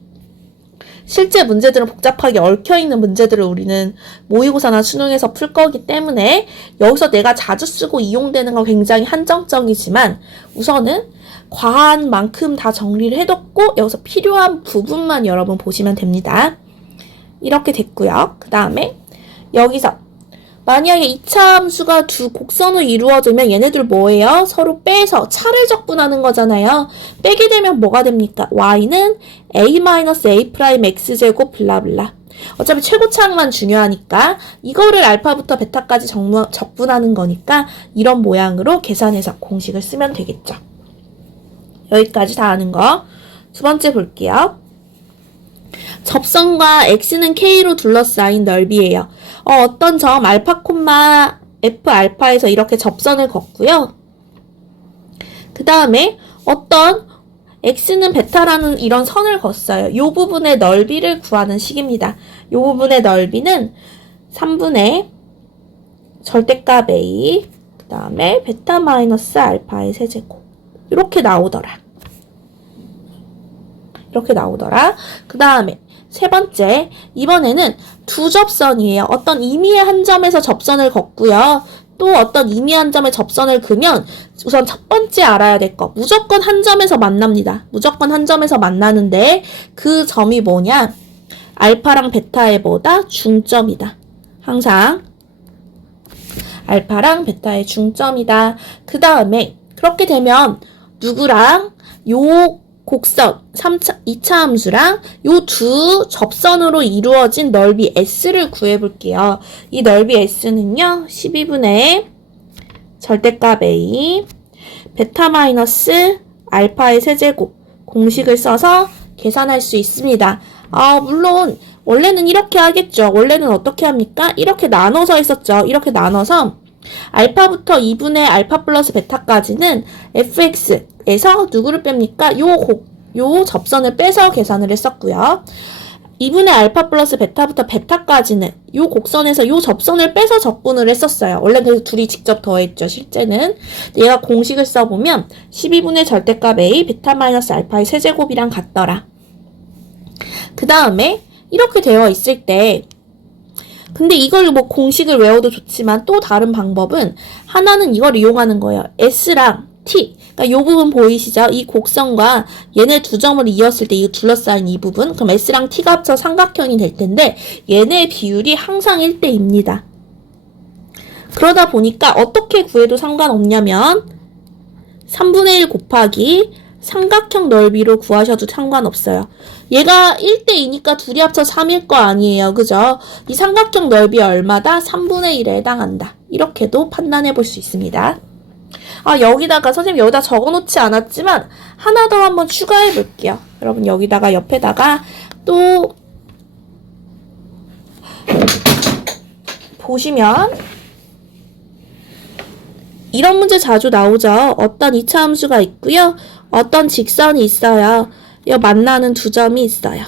실제 문제들은 복잡하게 얽혀있는 문제들을 우리는 모의고사나 수능에서 풀 거기 때문에 여기서 내가 자주 쓰고 이용되는 건 굉장히 한정적이지만 우선은 과한 만큼 다 정리를 해뒀고 여기서 필요한 부분만 여러분 보시면 됩니다. 이렇게 됐고요. 그 다음에 여기서 만약에 2차 함수가 두 곡선으로 이루어지면 얘네들 뭐예요? 서로 빼서 차를 적분하는 거잖아요. 빼게 되면 뭐가 됩니까? y는 a-a'(x제곱) 블라블라. 어차피 최고차항만 중요하니까 이거를 알파부터 베타까지 적분하는 거니까 이런 모양으로 계산해서 공식을 쓰면 되겠죠. 여기까지 다 아는 거. 두 번째 볼게요. 접선과 x는 k로 둘러싸인 넓이에요. 어떤 점 알파 콤마 f 알파에서 이렇게 접선을 걷고요. 그 다음에 어떤 x는 베타라는 이런 선을 걷어요. 이 부분의 넓이를 구하는 식입니다. 이 부분의 넓이는 3분의 절대값 a 그 다음에 베타 마이너스 알파의 세제곱 이렇게 나오더라. 그 다음에 세 번째, 이번에는 두 접선이에요. 어떤 임의의 한 점에서 접선을 걷고요. 또 어떤 임의의 한 점에 접선을 그으면 우선 첫 번째 알아야 될 거. 무조건 한 점에서 만납니다. 무조건 한 점에서 만나는데 그 점이 뭐냐? 알파랑 베타의 보다 중점이다. 항상 알파랑 베타의 중점이다. 그 다음에 그렇게 되면 누구랑 요 곡선 2차 함수랑 요 두 접선으로 이루어진 넓이 S를 구해볼게요. 이 넓이 S는요. 12분의 절대값 A 베타 마이너스 알파의 세제곱 공식을 써서 계산할 수 있습니다. 물론 원래는 이렇게 하겠죠. 원래는 어떻게 합니까? 이렇게 나눠서 했었죠. 이렇게 나눠서 알파부터 2분의 알파 플러스 베타까지는 fx에서 누구를 뺍니까? 요 접선을 빼서 계산을 했었고요. 2분의 알파 플러스 베타부터 베타까지는 요 곡선에서 요 접선을 빼서 적분을 했었어요. 원래 그래서 둘이 직접 더했죠. 실제는. 얘가 공식을 써보면 12분의 절대값 a 베타 마이너스 알파의 세제곱이랑 같더라. 그 다음에 이렇게 되어 있을 때 근데 이걸 뭐 공식을 외워도 좋지만 또 다른 방법은 하나는 이걸 이용하는 거예요. S랑 T. 그러니까 이 부분 보이시죠? 이 곡선과 얘네 두 점을 이었을 때 이 둘러싸인 이 부분. 그럼 S랑 T가 합쳐 삼각형이 될 텐데 얘네 비율이 항상 1대2입니다. 그러다 보니까 어떻게 구해도 상관없냐면 3분의 1 곱하기 삼각형 넓이로 구하셔도 상관없어요. 얘가 1대2니까 둘이 합쳐 3일 거 아니에요. 그죠? 이 삼각형 넓이 얼마다? 3분의 1에 해당한다. 이렇게도 판단해 볼 수 있습니다. 여기다가 선생님 여기다 적어놓지 않았지만 하나 더 한번 추가해 볼게요. 여러분 여기다가 옆에다가 또 보시면 이런 문제 자주 나오죠. 어떤 2차 함수가 있고요. 어떤 직선이 있어요. 만나는 두 점이 있어요.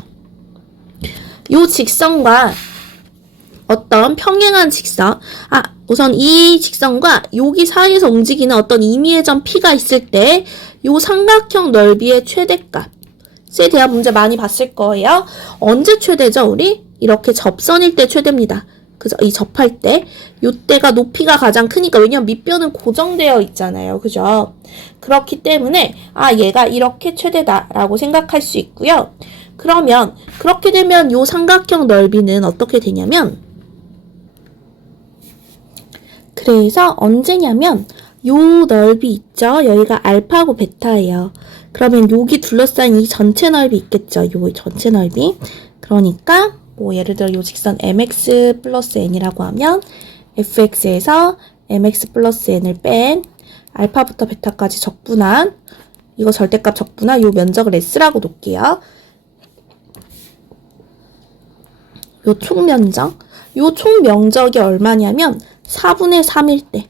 요 직선과 어떤 평행한 직선, 우선 이 직선과 여기 사이에서 움직이는 어떤 임의의 점 P가 있을 때 요 삼각형 넓이의 최대값에 대한 문제 많이 봤을 거예요. 언제 최대죠, 우리? 이렇게 접선일 때 최대입니다. 그죠? 이 접할 때. 요때가 높이가 가장 크니까, 왜냐면 밑변은 고정되어 있잖아요. 그죠? 그렇기 때문에, 얘가 이렇게 최대다라고 생각할 수 있고요. 그러면, 그렇게 되면 요 삼각형 넓이는 어떻게 되냐면, 그래서 언제냐면, 요 넓이 있죠? 여기가 알파고 베타예요. 그러면 여기 둘러싸인 이 전체 넓이 있겠죠? 요 전체 넓이. 그러니까, 예를 들어 요 직선 mx 플러스 n이라고 하면 fx에서 mx 플러스 n을 뺀 알파부터 베타까지 적분한 이거 절대값 적분한 요 면적을 s라고 놓을게요. 요 총면적, 요 총면적이 얼마냐면 4분의 3일 때.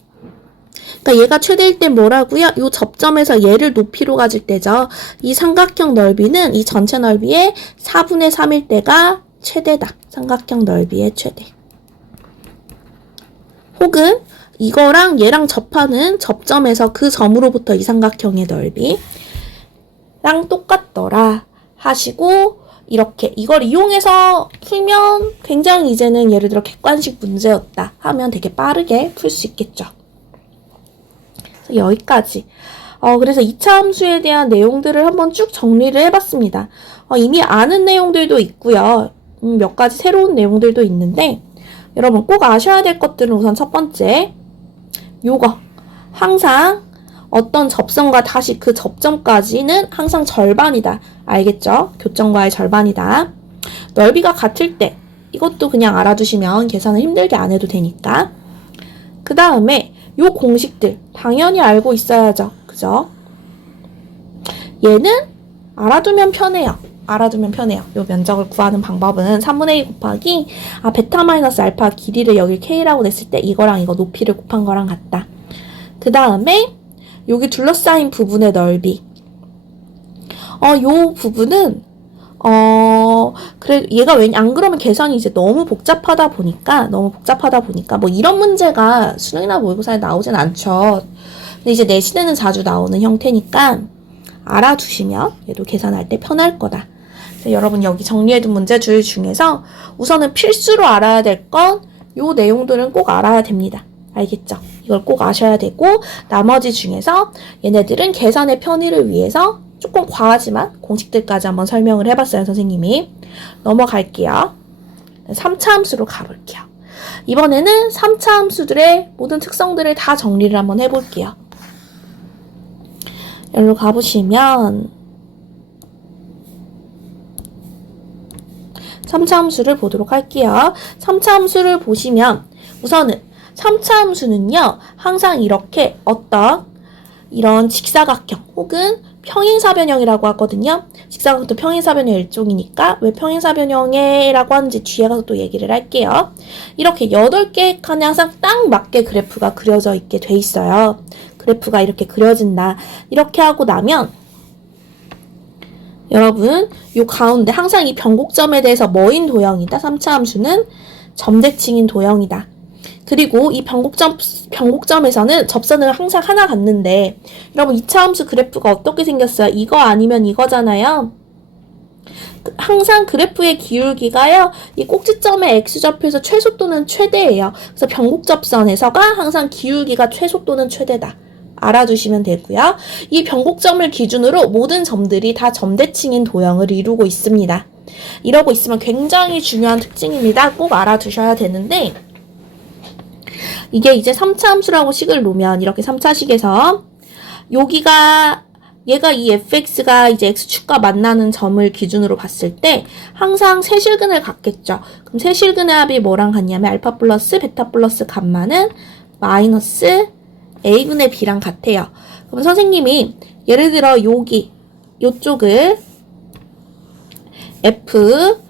그러니까 얘가 최대일 때 뭐라고요? 요 접점에서 얘를 높이로 가질 때죠. 이 삼각형 넓이는 이 전체 넓이의 4분의 3일 때가 최대다. 삼각형 넓이의 최대. 혹은 이거랑 얘랑 접하는 접점에서 그 점으로부터 이 삼각형의 넓이랑 똑같더라 하시고, 이렇게 이걸 이용해서 풀면 굉장히 이제는 예를 들어 객관식 문제였다 하면 되게 빠르게 풀 수 있겠죠. 그래서 여기까지. 그래서 2차 함수에 대한 내용들을 한번 쭉 정리를 해봤습니다. 이미 아는 내용들도 있고요. 몇 가지 새로운 내용들도 있는데, 여러분 꼭 아셔야 될 것들은 우선 첫 번째, 요거. 항상 어떤 접선과 다시 그 접점까지는 항상 절반이다. 알겠죠? 교점과의 절반이다. 넓이가 같을 때, 이것도 그냥 알아두시면 계산을 힘들게 안 해도 되니까. 그 다음에 요 공식들 당연히 알고 있어야죠. 그죠? 얘는 알아두면 편해요. 알아두면 편해요. 요 면적을 구하는 방법은 3분의 2 곱하기 베타 마이너스 알파 길이를 여길 K라고 냈을 때 이거랑 이거 높이를 곱한 거랑 같다. 그 다음에 여기 둘러싸인 부분의 넓이. 요 부분은 그래, 얘가 안 그러면 계산이 이제 너무 복잡하다 보니까 뭐 이런 문제가 수능이나 모의고사에 나오진 않죠. 근데 이제 내신에는 자주 나오는 형태니까 알아두시면 얘도 계산할 때 편할 거다. 여러분 여기 정리해둔 문제줄 중에서 우선은 필수로 알아야 될 건 요 내용들은 꼭 알아야 됩니다. 알겠죠? 이걸 꼭 아셔야 되고, 나머지 중에서 얘네들은 계산의 편의를 위해서 조금 과하지만 공식들까지 한번 설명을 해봤어요, 선생님이. 넘어갈게요. 3차 함수로 가볼게요. 이번에는 3차 함수들의 모든 특성들을 다 정리를 한번 해볼게요. 여기로 가보시면 3차 함수를 보도록 할게요. 3차 함수를 보시면 우선은 3차 함수는요, 항상 이렇게 어떤 이런 직사각형 혹은 평행사변형이라고 하거든요. 직사각형도 평행사변형 일종이니까 왜 평행사변형이라고 하는지 뒤에 가서 또 얘기를 할게요. 이렇게 8개의 칸에 항상 딱 맞게 그래프가 그려져 있게 돼 있어요. 그래프가 이렇게 그려진다. 이렇게 하고 나면 여러분 요 가운데 항상 이 변곡점에 대해서 뭐인 도형이다? 3차 함수는 점대칭인 도형이다. 그리고 이 변곡점에서는 접선을 항상 하나 갖는데, 여러분 2차 함수 그래프가 어떻게 생겼어요? 이거 아니면 이거잖아요. 항상 그래프의 기울기가요, 이 꼭지점의 x좌표에서 최소 또는 최대예요. 그래서 변곡접선에서가 항상 기울기가 최소 또는 최대다. 알아두시면 되고요. 이 변곡점을 기준으로 모든 점들이 다 점대칭인 도형을 이루고 있습니다. 이러고 있으면 굉장히 중요한 특징입니다. 꼭 알아두셔야 되는데, 이게 이제 3차 함수라고 식을 놓으면 이렇게 3차식에서 얘가 이 fx가 이제 x축과 만나는 점을 기준으로 봤을 때 항상 세실근을 갖겠죠. 그럼 세실근의 합이 뭐랑 같냐면 알파 플러스 베타 플러스 감마는 마이너스 a분의 b랑 같아요. 그럼 선생님이 예를 들어 요쪽을 f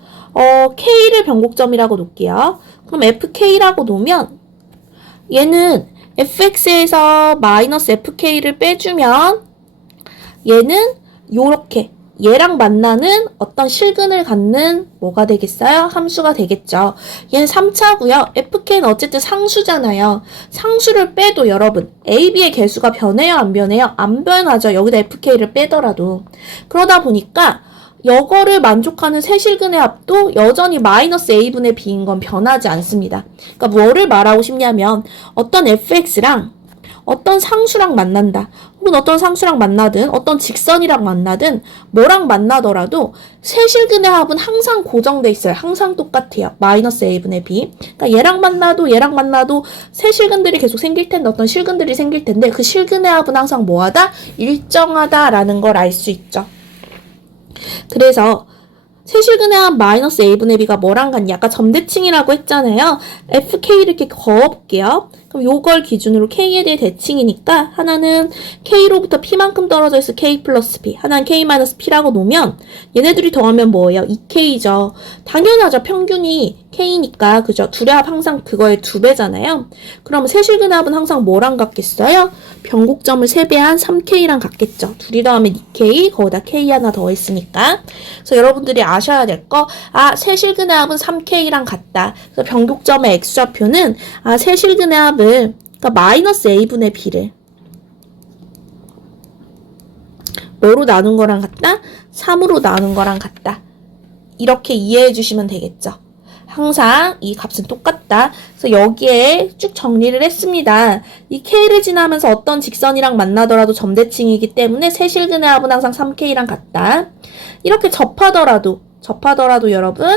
k를 변곡점이라고 놓을게요. 그럼 fk라고 놓으면 얘는 fx에서 마이너스 fk를 빼주면 얘는 요렇게 얘랑 만나는 어떤 실근을 갖는 뭐가 되겠어요? 함수가 되겠죠. 얘는 3차고요. fk는 어쨌든 상수잖아요. 상수를 빼도 여러분 a, b의 개수가 변해요? 안 변해요? 안 변하죠. 여기다 fk를 빼더라도. 그러다 보니까 이거를 만족하는 세실근의 합도 여전히 마이너스 a분의 b인 건 변하지 않습니다. 그러니까 뭐를 말하고 싶냐면 어떤 fx랑 어떤 상수랑 만난다. 혹은 어떤 상수랑 만나든 어떤 직선이랑 만나든 뭐랑 만나더라도 세실근의 합은 항상 고정돼 있어요. 항상 똑같아요. 마이너스 a분의 b. 그러니까 얘랑 만나도 세실근들이 계속 생길 텐데 어떤 실근들이 생길 텐데 그 실근의 합은 항상 뭐하다? 일정하다라는 걸 알 수 있죠. 그래서 세실근의 합 마이너스 a분의 b가 뭐랑 같냐? 아까 점대칭이라고 했잖아요. fk를 이렇게 그어볼게요. 그럼 요걸 기준으로 k에 대해 대칭이니까 하나는 k로부터 p만큼 떨어져 있어 k 플러스 b, 하나는 k 마이너스 p라고 놓으면 얘네들이 더하면 뭐예요? 2k죠. 당연하죠. 평균이 K니까, 그죠? 둘의 합 항상 그거의 2배잖아요. 그럼 세실근의 합은 항상 뭐랑 같겠어요? 변곡점을 3배한 3K랑 같겠죠. 둘이 더하면 2K, 거기다 K 하나 더했으니까. 그래서 여러분들이 아셔야 될 거, 세실근의 합은 3K랑 같다. 그래서 변곡점의 X좌표는, 세실근의 합을, 그러니까 마이너스 A분의 B를 뭐로 나눈 거랑 같다? 3으로 나눈 거랑 같다. 이렇게 이해해 주시면 되겠죠. 항상 이 값은 똑같다. 그래서 여기에 쭉 정리를 했습니다. 이 K를 지나면서 어떤 직선이랑 만나더라도 점대칭이기 때문에 세실근의 합은 항상 3K랑 같다. 이렇게 접하더라도 여러분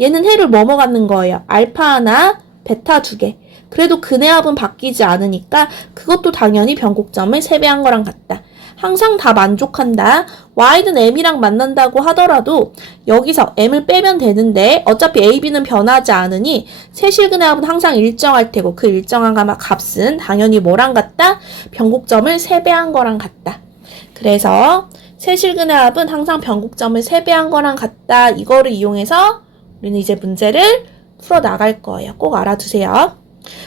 얘는 해를 뭐뭐 갖는 거예요? 알파 하나, 베타 2개. 그래도 근의 합은 바뀌지 않으니까 그것도 당연히 변곡점을 3배한 거랑 같다. 항상 다 만족한다. y는 m이랑 만난다고 하더라도 여기서 m을 빼면 되는데 어차피 a, b는 변하지 않으니 세실근의 합은 항상 일정할 테고 그 일정한 값은 당연히 뭐랑 같다? 변곡점을 3배한 거랑 같다. 그래서 세실근의 합은 항상 변곡점을 3배한 거랑 같다. 이거를 이용해서 우리는 이제 문제를 풀어 나갈 거예요. 꼭 알아두세요.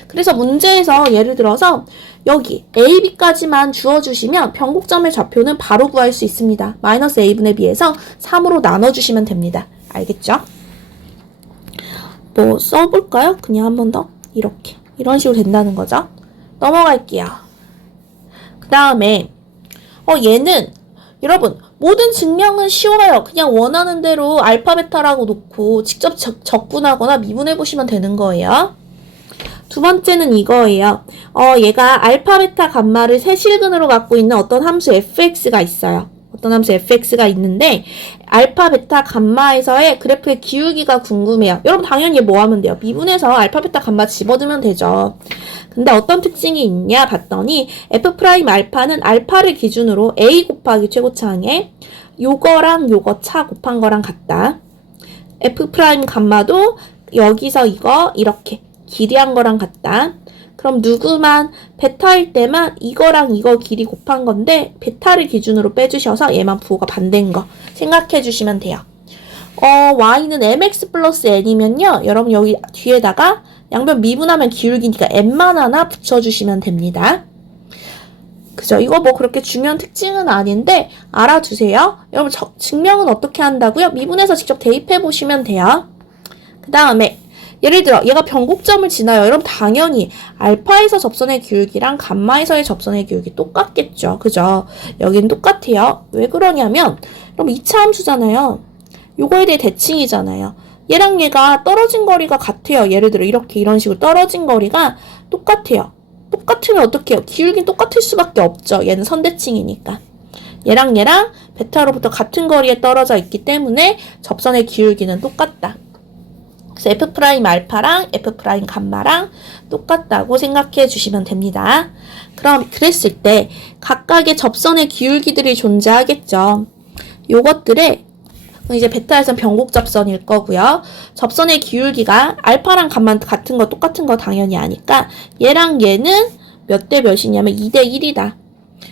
그래서 문제에서 예를 들어서 여기 a, b까지만 주어주시면 변곡점의 좌표는 바로 구할 수 있습니다. 마이너스 a분의 b에서 3으로 나눠주시면 됩니다. 알겠죠? 뭐 써볼까요? 그냥 한 번 더 이렇게 이런 식으로 된다는 거죠. 넘어갈게요. 그 다음에 얘는 여러분 모든 증명은 쉬워요. 그냥 원하는 대로 알파 베타라고 놓고 직접 적분하거나 미분해 보시면 되는 거예요. 두 번째는 이거예요. 얘가 알파, 베타, 감마를 세실근으로 갖고 있는 어떤 함수 fx가 있어요. 어떤 함수 fx가 있는데 알파, 베타, 감마에서의 그래프의 기울기가 궁금해요. 여러분 당연히 뭐 하면 돼요? 미분해서 알파, 베타, 감마 집어두면 되죠. 근데 어떤 특징이 있냐 봤더니 f' 알파는 알파를 기준으로 a 곱하기 최고차항에 요거랑 요거 차 곱한 거랑 같다. f' 감마도 여기서 이거 이렇게 길이한 거랑 같다. 그럼 누구만 베타일 때만 이거랑 이거 길이 곱한 건데 베타를 기준으로 빼주셔서 얘만 부호가 반대인 거 생각해 주시면 돼요. y는 mx 플러스 n이면요. 여러분 여기 뒤에다가 양변 미분하면 기울기니까 n만 하나 붙여주시면 됩니다. 그죠? 이거 뭐 그렇게 중요한 특징은 아닌데 알아두세요. 여러분 증명은 어떻게 한다고요? 미분해서 직접 대입해 보시면 돼요. 그 다음에 예를 들어 얘가 변곡점을 지나요. 여러분 당연히 알파에서 접선의 기울기랑 감마에서의 접선의 기울기 똑같겠죠. 그죠? 여긴 똑같아요. 왜 그러냐면 여러분 2차 함수잖아요. 요거에 대해 대칭이잖아요. 얘랑 얘가 떨어진 거리가 같아요. 예를 들어 이렇게 이런 식으로 떨어진 거리가 똑같아요. 똑같으면 어떻게 해요? 기울기는 똑같을 수밖에 없죠. 얘는 선대칭이니까. 얘랑 베타로부터 같은 거리에 떨어져 있기 때문에 접선의 기울기는 똑같다. 그래서 f' 알파랑 f' 감마랑 똑같다고 생각해 주시면 됩니다. 그럼 그랬을 때 각각의 접선의 기울기들이 존재하겠죠. 요것들의 이제 베타에선 변곡 접선일 거고요. 접선의 기울기가 알파랑 감마 같은 거 똑같은 거 당연히 아니까 얘랑 얘는 몇 대 몇이냐면 2대 1이다.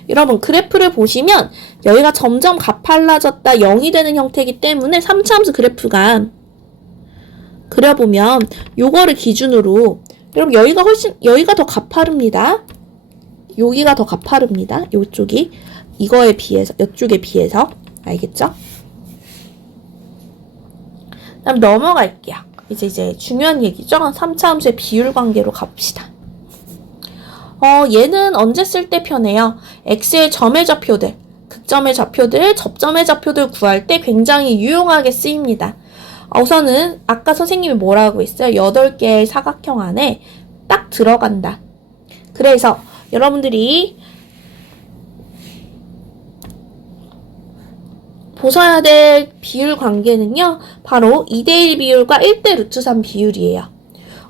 여러분 그래프를 보시면 여기가 점점 가팔라졌다 0이 되는 형태이기 때문에 3차 함수 그래프가 그려보면 요거를 기준으로 여러분 여기가 더 가파릅니다. 여기가 더 가파릅니다. 요쪽이 이거에 비해서 요쪽에 비해서 알겠죠? 그다음 넘어갈게요. 이제 중요한 얘기죠. 3차 함수의 비율 관계로 갑시다. 얘는 언제 쓸 때 편해요? x의 점의 좌표들, 극점의 좌표들, 접점의 좌표들 구할 때 굉장히 유용하게 쓰입니다. 우선은 아까 선생님이 뭐라고 했어요? 8개의 사각형 안에 딱 들어간다. 그래서 여러분들이 보셔야 될 비율 관계는요. 바로 2대1 비율과 1대 루트 3 비율이에요.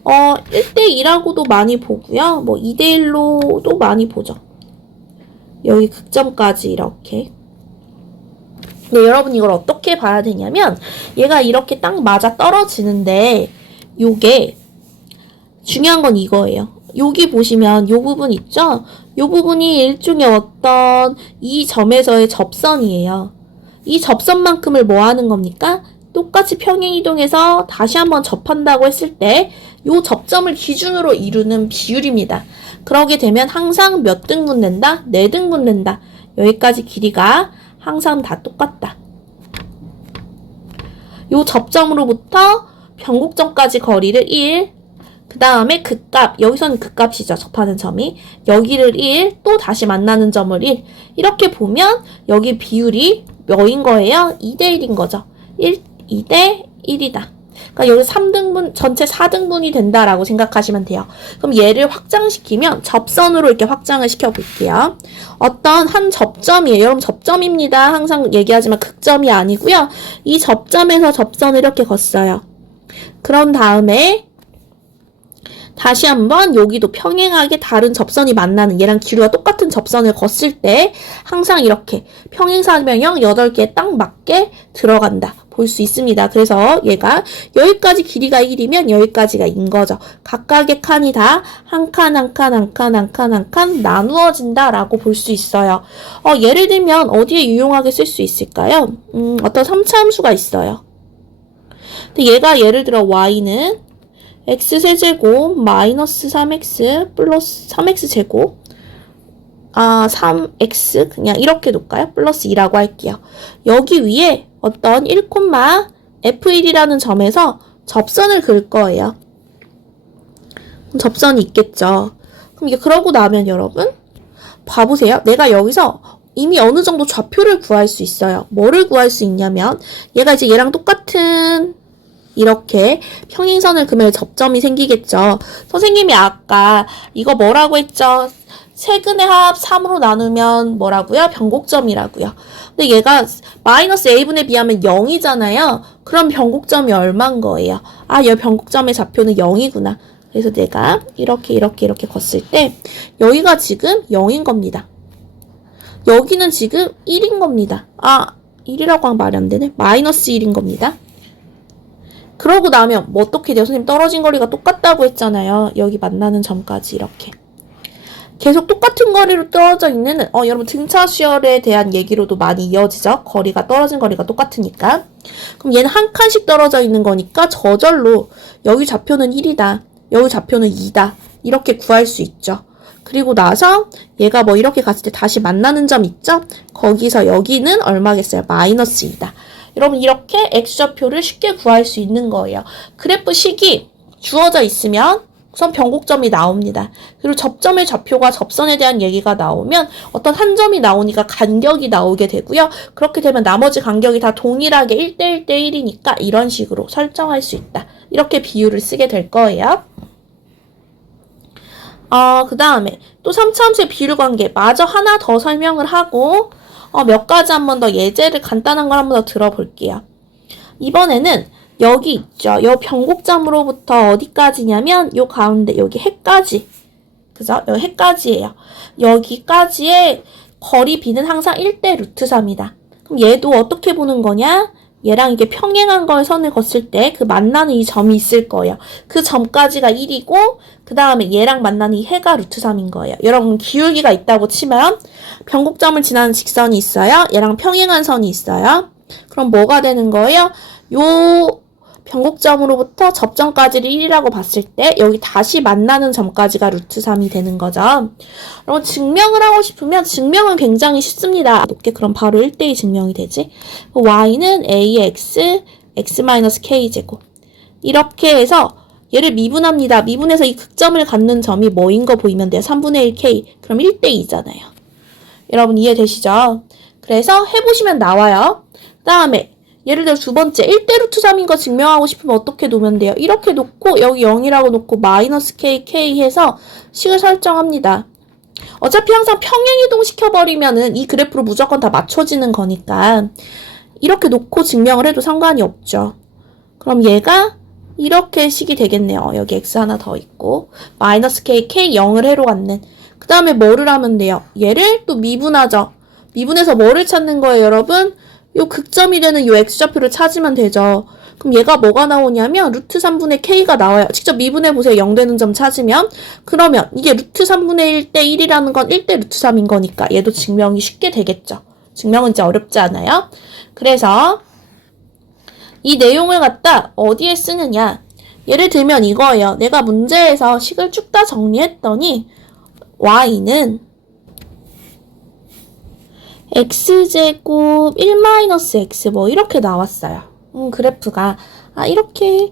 1대2라고도 많이 보고요. 뭐 2대1로도 많이 보죠. 여기 극점까지 이렇게. 근데 여러분 이걸 어떻게 봐야 되냐면 얘가 이렇게 딱 맞아 떨어지는데 요게 중요한 건 이거예요. 여기 보시면 요 부분 있죠? 요 부분이 일종의 어떤 이 점에서의 접선이에요. 이 접선만큼을 뭐 하는 겁니까? 똑같이 평행이동해서 다시 한번 접한다고 했을 때 요 접점을 기준으로 이루는 비율입니다. 그러게 되면 항상 몇 등분 된다? 4등분 된다. 여기까지 길이가 항상 다 똑같다. 요 접점으로부터 변곡점까지 거리를 1, 그 다음에 그 값, 여기서는 그 값이죠. 접하는 점이. 여기를 1, 또 다시 만나는 점을 1. 이렇게 보면 여기 비율이 몇인 거예요? 2대1인 거죠. 2대 1이다. 그러니까 여기 3등분, 전체 4등분이 된다라고 생각하시면 돼요. 그럼 얘를 확장시키면 접선으로 이렇게 확장을 시켜볼게요. 어떤 한 접점이에요. 여러분 접점입니다. 항상 얘기하지만 극점이 아니고요. 이 접점에서 접선을 이렇게 걷어요. 그런 다음에 다시 한번 여기도 평행하게 다른 접선이 만나는 얘랑 기류가 똑같은 접선을 걷을 때 항상 이렇게 평행사변형 8개에 딱 맞게 들어간다. 볼 수 있습니다. 그래서 얘가 여기까지 길이가 1이면 여기까지가 인 거죠. 각각의 칸이 다 한 칸, 한 칸, 한 칸, 한 칸, 한 칸 나누어진다라고 볼 수 있어요. 예를 들면 어디에 유용하게 쓸 수 있을까요? 어떤 3차 함수가 있어요. 근데 얘가 예를 들어 y는 x세제곱 마이너스 3x 플러스 3x제곱 3x 그냥 이렇게 놓을까요? 플러스 2라고 할게요. 여기 위에 어떤 1, f1이라는 점에서 접선을 그을 거예요. 그럼 접선이 있겠죠. 그럼 이게 그러고 나면 여러분 봐보세요. 내가 여기서 이미 어느 정도 좌표를 구할 수 있어요. 뭐를 구할 수 있냐면 얘가 이제 얘랑 똑같은 이렇게 평행선을 그으면 접점이 생기겠죠. 선생님이 아까 이거 뭐라고 했죠? 세근의 합 3으로 나누면 뭐라고요? 변곡점이라고요. 근데 얘가 마이너스 a분의 b하면 0이잖아요. 그럼 변곡점이 얼마인 거예요? 이 변곡점의 좌표는 0이구나. 그래서 내가 이렇게 걷을 때 여기가 지금 0인 겁니다. 여기는 지금 1인 겁니다. 1이라고 하면 말이 안 되네. 마이너스 1인 겁니다. 그러고 나면 뭐 어떻게 돼요? 선생님 떨어진 거리가 똑같다고 했잖아요. 여기 만나는 점까지 이렇게. 계속 똑같은 거리로 떨어져 있는 여러분 등차 수열에 대한 얘기로도 많이 이어지죠. 거리가 떨어진 거리가 똑같으니까. 그럼 얘는 한 칸씩 떨어져 있는 거니까 저절로 여기 좌표는 1이다. 여기 좌표는 2다. 이렇게 구할 수 있죠. 그리고 나서 얘가 뭐 이렇게 갔을 때 다시 만나는 점 있죠? 거기서 여기는 얼마겠어요? 마이너스 2다. 여러분 이렇게 x좌표를 쉽게 구할 수 있는 거예요. 그래프 식이 주어져 있으면 우선 변곡점이 나옵니다. 그리고 접점의 좌표가 접선에 대한 얘기가 나오면 어떤 한 점이 나오니까 간격이 나오게 되고요. 그렇게 되면 나머지 간격이 다 동일하게 1대1 대 1이니까 이런 식으로 설정할 수 있다. 이렇게 비율을 쓰게 될 거예요. 그 다음에 또 3차 함수의 비율 관계 마저 하나 더 설명을 하고 몇 가지 한 번 더 예제를 간단한 걸 한 번 더 들어볼게요. 이번에는 여기 있죠. 요 변곡점으로부터 어디까지냐면 요 가운데 여기 해까지. 그죠? 요 해까지예요. 여기까지의 거리 b는 항상 1대 루트 3이다. 그럼 얘도 어떻게 보는 거냐? 얘랑 이게 평행한 걸 선을 걷을 때 그 만나는 이 점이 있을 거예요. 그 점까지가 1이고 그 다음에 얘랑 만나는 이 해가 루트 3인 거예요. 여러분 기울기가 있다고 치면 변곡점을 지나는 직선이 있어요. 얘랑 평행한 선이 있어요. 그럼 뭐가 되는 거예요? 요 변곡점으로부터 접점까지를 1이라고 봤을 때 여기 다시 만나는 점까지가 루트 3이 되는 거죠. 여러분 증명을 하고 싶으면 증명은 굉장히 쉽습니다. 높게 그럼 바로 1대2 증명이 되지. y는 ax, x-k제곱 이렇게 해서 얘를 미분합니다. 미분해서 이 극점을 갖는 점이 뭐인 거 보이면 돼요. 3분의 1 k. 그럼 1대2잖아요. 여러분 이해되시죠? 그래서 해보시면 나와요. 그 다음에 예를 들어 두 번째 1대 루트 3인 거 증명하고 싶으면 어떻게 놓으면 돼요? 이렇게 놓고 여기 0이라고 놓고 마이너스 k, k 해서 식을 설정합니다. 어차피 항상 평행이동 시켜버리면은 이 그래프로 무조건 다 맞춰지는 거니까 이렇게 놓고 증명을 해도 상관이 없죠. 그럼 얘가 이렇게 식이 되겠네요. 여기 x 하나 더 있고 마이너스 k, k 0을 해로 갖는. 그 다음에 뭐를 하면 돼요? 얘를 또 미분하죠. 미분해서 뭐를 찾는 거예요, 여러분? 요 극점이 되는 요 x좌표를 찾으면 되죠. 그럼 얘가 뭐가 나오냐면 루트 3분의 k가 나와요. 직접 미분해보세요. 0 되는 점 찾으면. 그러면 이게 루트 3분의 1대 1이라는 건 1대 루트 3인 거니까 얘도 증명이 쉽게 되겠죠. 증명은 이제 어렵지 않아요. 그래서 이 내용을 갖다 어디에 쓰느냐? 예를 들면 이거예요. 내가 문제에서 식을 쭉 다 정리했더니 y는 x제곱 1-x 뭐 이렇게 나왔어요. 그래프가 이렇게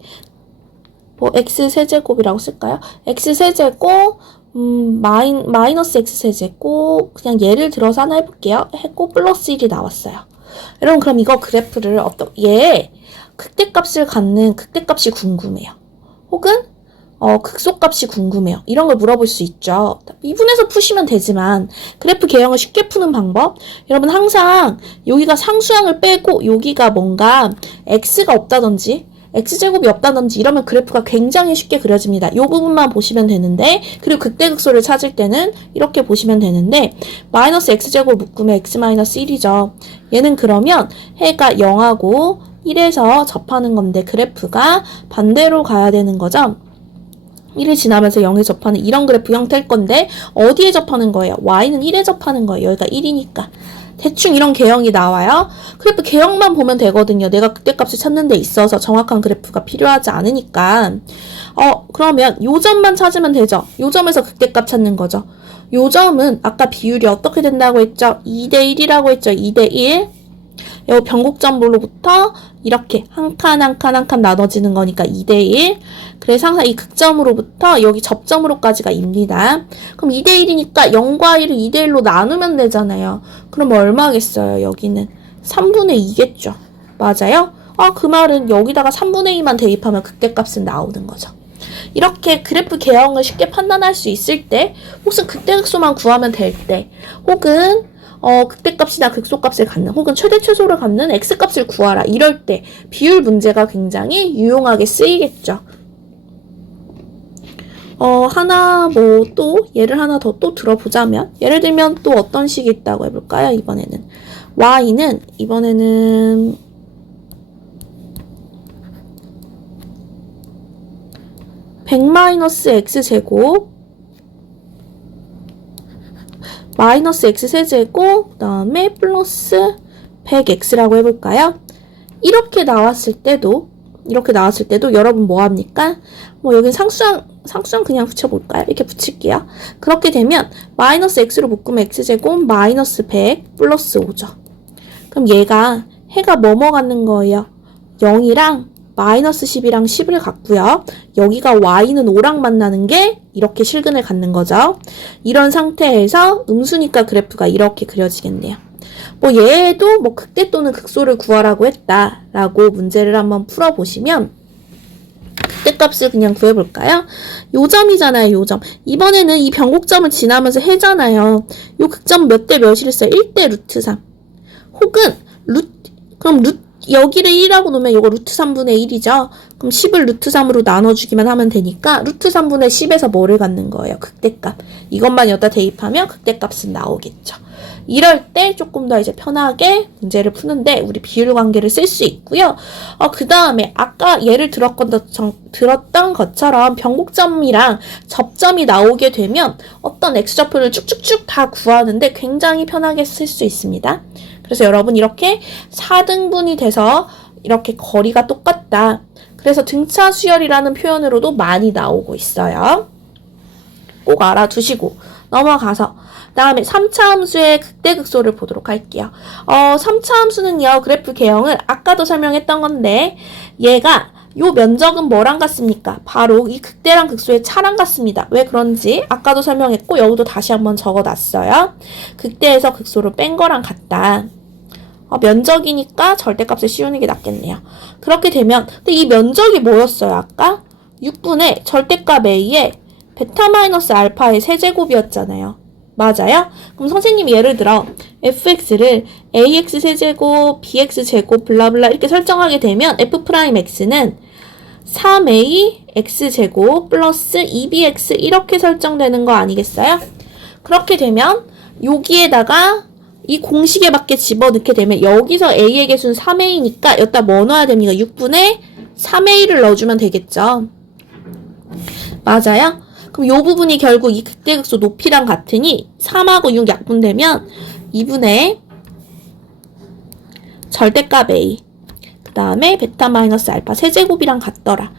뭐 x세제곱이라고 쓸까요? x세제곱 마이너스 x세제곱 그냥 예를 들어서 하나 해볼게요. 했고 플러스 1이 나왔어요. 여러분 그럼 이거 그래프를 얘 극대값을 갖는 극대값이 궁금해요. 혹은 극소값이 궁금해요. 이런 걸 물어볼 수 있죠. 미분해서 푸시면 되지만 그래프 개형을 쉽게 푸는 방법 여러분 항상 여기가 상수항을 빼고 여기가 뭔가 x가 없다든지 x제곱이 없다든지 이러면 그래프가 굉장히 쉽게 그려집니다. 이 부분만 보시면 되는데 그리고 극대극소를 찾을 때는 이렇게 보시면 되는데 마이너스 x제곱 묶으면 x 마이너스 1이죠. 얘는 그러면 해가 0하고 1에서 접하는 건데 그래프가 반대로 가야 되는 거죠. 1을 지나면서 0에 접하는 이런 그래프 형태일 건데 어디에 접하는 거예요? y는 1에 접하는 거예요. 여기가 1이니까. 대충 이런 개형이 나와요. 그래프 개형만 보면 되거든요. 내가 극대값을 찾는 데 있어서 정확한 그래프가 필요하지 않으니까. 그러면 요 점만 찾으면 되죠. 요 점에서 극대값 찾는 거죠. 요 점은 아까 비율이 어떻게 된다고 했죠? 2대1이라고 했죠. 2대1. 요 변곡점으로부터 이렇게 한 칸 한 칸 한 칸 나눠지는 거니까 2대1. 그래서 항상 이 극점으로부터 여기 접점으로까지가 2입니다. 그럼 2대1이니까 0과 1을 2대1로 나누면 되잖아요. 그럼 얼마겠어요? 여기는 3분의 2겠죠. 맞아요? 그 말은 여기다가 3분의 2만 대입하면 극대값은 나오는 거죠. 이렇게 그래프 개형을 쉽게 판단할 수 있을 때, 혹은 극대극소만 구하면 될 때, 혹은 극대값이나 극소값을 갖는 혹은 최대 최소를 갖는 x값을 구하라 이럴 때 비율 문제가 굉장히 유용하게 쓰이겠죠. 하나 뭐 또 예를 하나 더 또 들어보자면 예를 들면 또 어떤 식이 있다고 해볼까요? 이번에는 y는 이번에는 100-x제곱 마이너스 x세제곱 그 다음에 플러스 100x라고 해볼까요? 이렇게 나왔을 때도 여러분 뭐합니까? 뭐 여기 상수항 그냥 붙여볼까요? 이렇게 붙일게요. 그렇게 되면 마이너스 x로 묶으면 x제곱 마이너스 100 플러스 5죠. 그럼 얘가 해가 뭐뭐 갖는 거예요? 0이랑 마이너스 10이랑 10을 갖고요. 여기가 y는 5랑 만나는 게 이렇게 실근을 갖는 거죠. 이런 상태에서 음수니까 그래프가 이렇게 그려지겠네요. 뭐 얘도 뭐 극대 또는 극소를 구하라고 했다라고 문제를 한번 풀어보시면 극대값을 그냥 구해볼까요? 요 점이잖아요. 요 점. 이번에는 이 변곡점을 지나면서 해잖아요. 요 극점 몇 대 몇이를 써요? 1대 루트 3. 혹은 그럼 여기를 1하고 놓으면 이거 루트 3분의 1이죠. 그럼 10을 루트 3으로 나눠주기만 하면 되니까 루트 3분의 10에서 뭐를 갖는 거예요? 극대값. 이것만 여기다 대입하면 극대값은 나오겠죠. 이럴 때 조금 더 이제 편하게 문제를 푸는데 우리 비율 관계를 쓸 수 있고요. 그 다음에 아까 예를 들었던 것처럼 변곡점이랑 접점이 나오게 되면 어떤 x좌표를 쭉쭉쭉 다 구하는데 굉장히 편하게 쓸 수 있습니다. 그래서 여러분 이렇게 4등분이 돼서 이렇게 거리가 똑같다. 그래서 등차 수열이라는 표현으로도 많이 나오고 있어요. 꼭 알아두시고 넘어가서 다음에 3차 함수의 극대극소를 보도록 할게요. 3차 함수는요. 그래프 개형을 아까도 설명했던 건데 얘가 요 면적은 뭐랑 같습니까? 바로 이 극대랑 극소의 차랑 같습니다. 왜 그런지 아까도 설명했고 여기도 다시 한번 적어놨어요. 극대에서 극소를 뺀 거랑 같다. 면적이니까 절대값을 씌우는 게 낫겠네요. 그렇게 되면 근데 이 면적이 뭐였어요? 아까 6분의 절대값 a에 베타 마이너스 알파의 세제곱이었잖아요. 맞아요? 그럼 선생님이 예를 들어 fx를 ax 세제곱, bx 제곱, 블라블라 이렇게 설정하게 되면 f'x는 3a x제곱 플러스 2bx 이렇게 설정되는 거 아니겠어요? 그렇게 되면 여기에다가 이 공식에 맞게 집어넣게 되면 여기서 a의 개수는 3a니까 여기다 뭐 넣어야 됩니까? 6분의 3a를 넣어주면 되겠죠. 맞아요? 그럼 이 부분이 결국 이 극대극소 높이랑 같으니 3하고 6 약분되면 2분의 절대값 a 그 다음에 베타 마이너스 알파 세제곱이랑 같더라.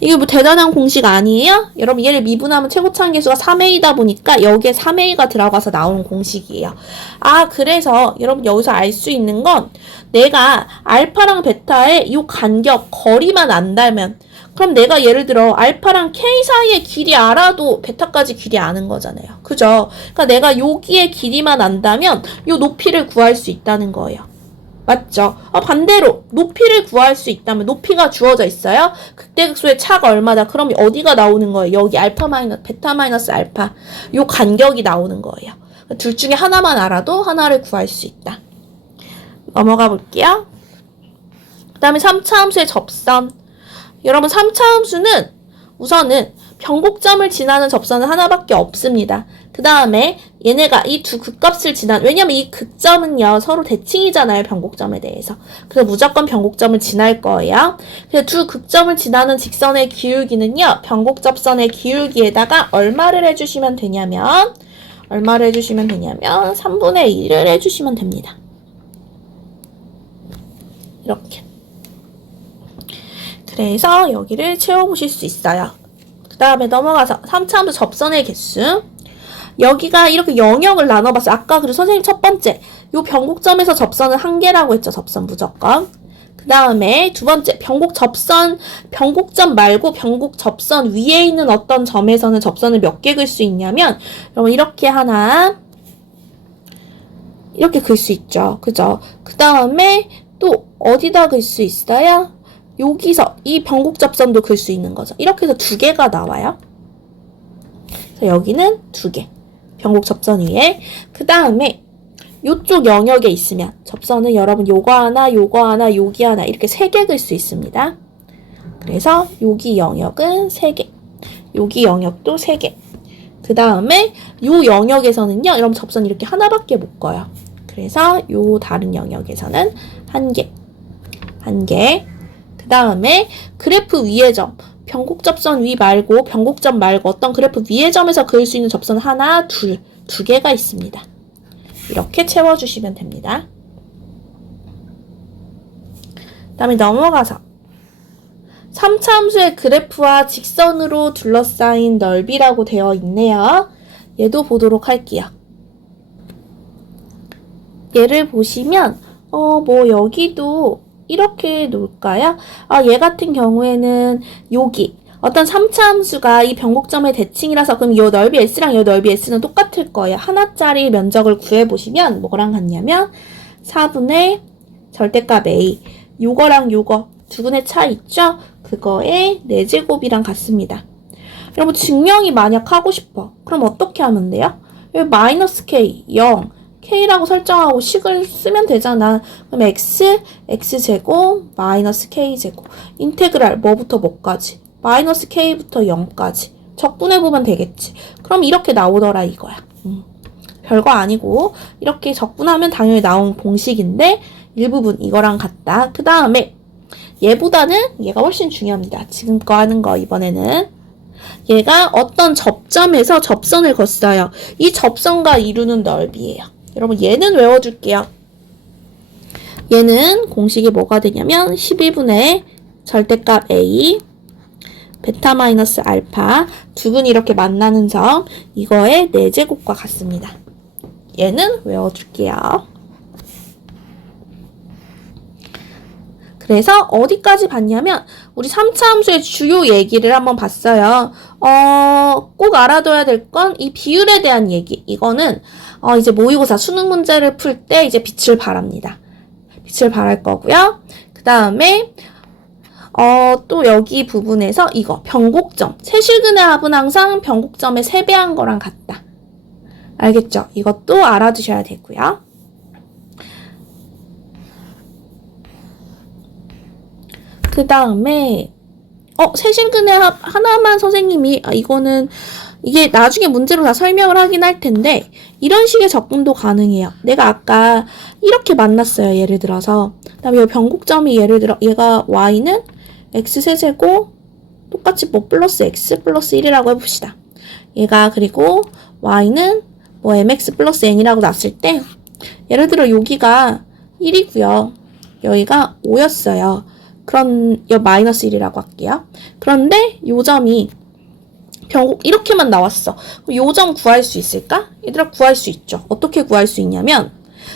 이게 뭐 대단한 공식 아니에요? 여러분 얘를 미분하면 최고차항 계수가 3a다 보니까 여기에 3a가 들어가서 나오는 공식이에요. 아, 그래서 여러분 여기서 알 수 있는 건 내가 알파랑 베타의 이 간격 거리만 안다면, 그럼 내가 예를 들어 알파랑 k 사이의 길이 알아도 베타까지 길이 아는 거잖아요. 그죠? 그러니까 내가 여기의 길이만 안다면 이 높이를 구할 수 있다는 거예요. 맞죠? 반대로 높이를 구할 수 있다면, 높이가 주어져 있어요. 극대극소의 차가 얼마다? 그럼 어디가 나오는 거예요? 여기 알파 마이너스 베타 마이너스 알파 요 간격이 나오는 거예요. 둘 중에 하나만 알아도 하나를 구할 수 있다. 넘어가 볼게요. 그 다음에 3차 함수의 접선. 여러분 3차 함수는 우선은 변곡점을 지나는 접선은 하나밖에 없습니다. 그 다음에 얘네가 이 두 극값을 왜냐면 이 극점은요 서로 대칭이잖아요, 변곡점에 대해서. 그래서 무조건 변곡점을 지날 거예요. 그래서 두 극점을 지나는 직선의 기울기는요, 변곡접선의 기울기에다가 얼마를 해주시면 되냐면 3분의 1을 해주시면 됩니다. 이렇게. 그래서 여기를 채워보실 수 있어요. 그 다음에 넘어가서 3차 함수 접선의 개수. 여기가 이렇게 영역을 나눠봤어요. 아까 그리고 선생님 첫 번째 요 변곡점에서 접선은 한 개라고 했죠. 접선 무조건. 그 다음에 두 번째 변곡점 말고 변곡접선 위에 있는 어떤 점에서는 접선을 몇 개 그을 수 있냐면, 여러분 이렇게 하나 이렇게 그을 수 있죠. 그죠? 그 다음에 또 어디다 그을 수 있어요? 여기서 이 변곡접선도 그을 수 있는 거죠. 이렇게 해서 두 개가 나와요. 그래서 여기는 두 개. 변곡접선 위에. 그 다음에 요쪽 영역에 있으면 접선은 여러분 요거 하나, 요거 하나, 여기 하나 이렇게 세 개 그을 수 있습니다. 그래서 여기 영역은 3개. 여기 영역도 3개. 그 다음에 요 영역에서는요, 여러분 접선 이렇게 하나밖에 못 그어요. 그래서 요 다른 영역에서는 1개. 1개. 그 다음에 그래프 위의 점, 변곡접선 위 말고 변곡점 말고 어떤 그래프 위의 점에서 그을 수 있는 접선 하나, 두 개가 있습니다. 이렇게 채워주시면 됩니다. 그 다음에 넘어가서 3차 함수의 그래프와 직선으로 둘러싸인 넓이라고 되어 있네요. 얘도 보도록 할게요. 얘를 보시면 뭐 여기도 이렇게 놓을까요? 얘 같은 경우에는 여기 어떤 3차 함수가 이 변곡점의 대칭이라서 그럼 이 넓이 S랑 이 넓이 S는 똑같을 거예요. 하나짜리 면적을 구해보시면 뭐랑 같냐면 4분의 절대값 A, 요거랑 요거 두 분의 차 있죠? 그거의 4제곱이랑 같습니다. 여러분 증명이 만약 하고 싶어. 그럼 어떻게 하면 돼요? 여기 마이너스 K, 0, K라고 설정하고 식을 쓰면 되잖아. 그럼 X제곱, 마이너스 K제곱. 인테그랄 뭐부터 뭐까지? 마이너스 K부터 0까지. 적분해보면 되겠지. 그럼 이렇게 나오더라 이거야. 별거 아니고 이렇게 적분하면 당연히 나온 공식인데 일부분 이거랑 같다. 그 다음에 얘보다는 얘가 훨씬 중요합니다. 지금 거 하는 거 이번에는. 얘가 어떤 접점에서 접선을 걷어요. 이 접선과 이루는 넓이에요. 여러분 얘는 외워줄게요. 얘는 공식이 뭐가 되냐면 11분의 절대값 A 베타 마이너스 알파 두 분이 이렇게 만나는 점 이거의 4제곱과 같습니다. 얘는 외워줄게요. 그래서 어디까지 봤냐면 우리 3차 함수의 주요 얘기를 한번 봤어요. 꼭 알아둬야 될 건 이 비율에 대한 얘기. 이거는 이제 모의고사 수능 문제를 풀 때 이제 빛을 발합니다. 빛을 발할 거고요. 그 다음에 또 여기 부분에서 이거 변곡점. 세실근의 합은 항상 변곡점의 3배한 거랑 같다. 알겠죠? 이것도 알아두셔야 되고요. 그 다음에 세실근의 합 하나만 선생님이 이게 나중에 문제로 다 설명을 하긴 할 텐데 이런 식의 접근도 가능해요. 내가 아까 이렇게 만났어요. 예를 들어서. 그다음에 이 변곡점이 예를 들어 얘가 y는 x세제곱 똑같이 뭐 플러스 x 플러스 1이라고 해봅시다. 얘가 그리고 y는 뭐 mx 플러스 n이라고 놨을 때 예를 들어 여기가 1이고요. 여기가 5였어요. 그런 마이너스 1이라고 할게요. 그런데 요 점이 변곡 이렇게만 나왔어. 그럼 요 점 구할 수 있을까? 얘들아 구할 수 있죠. 어떻게 구할 수 있냐면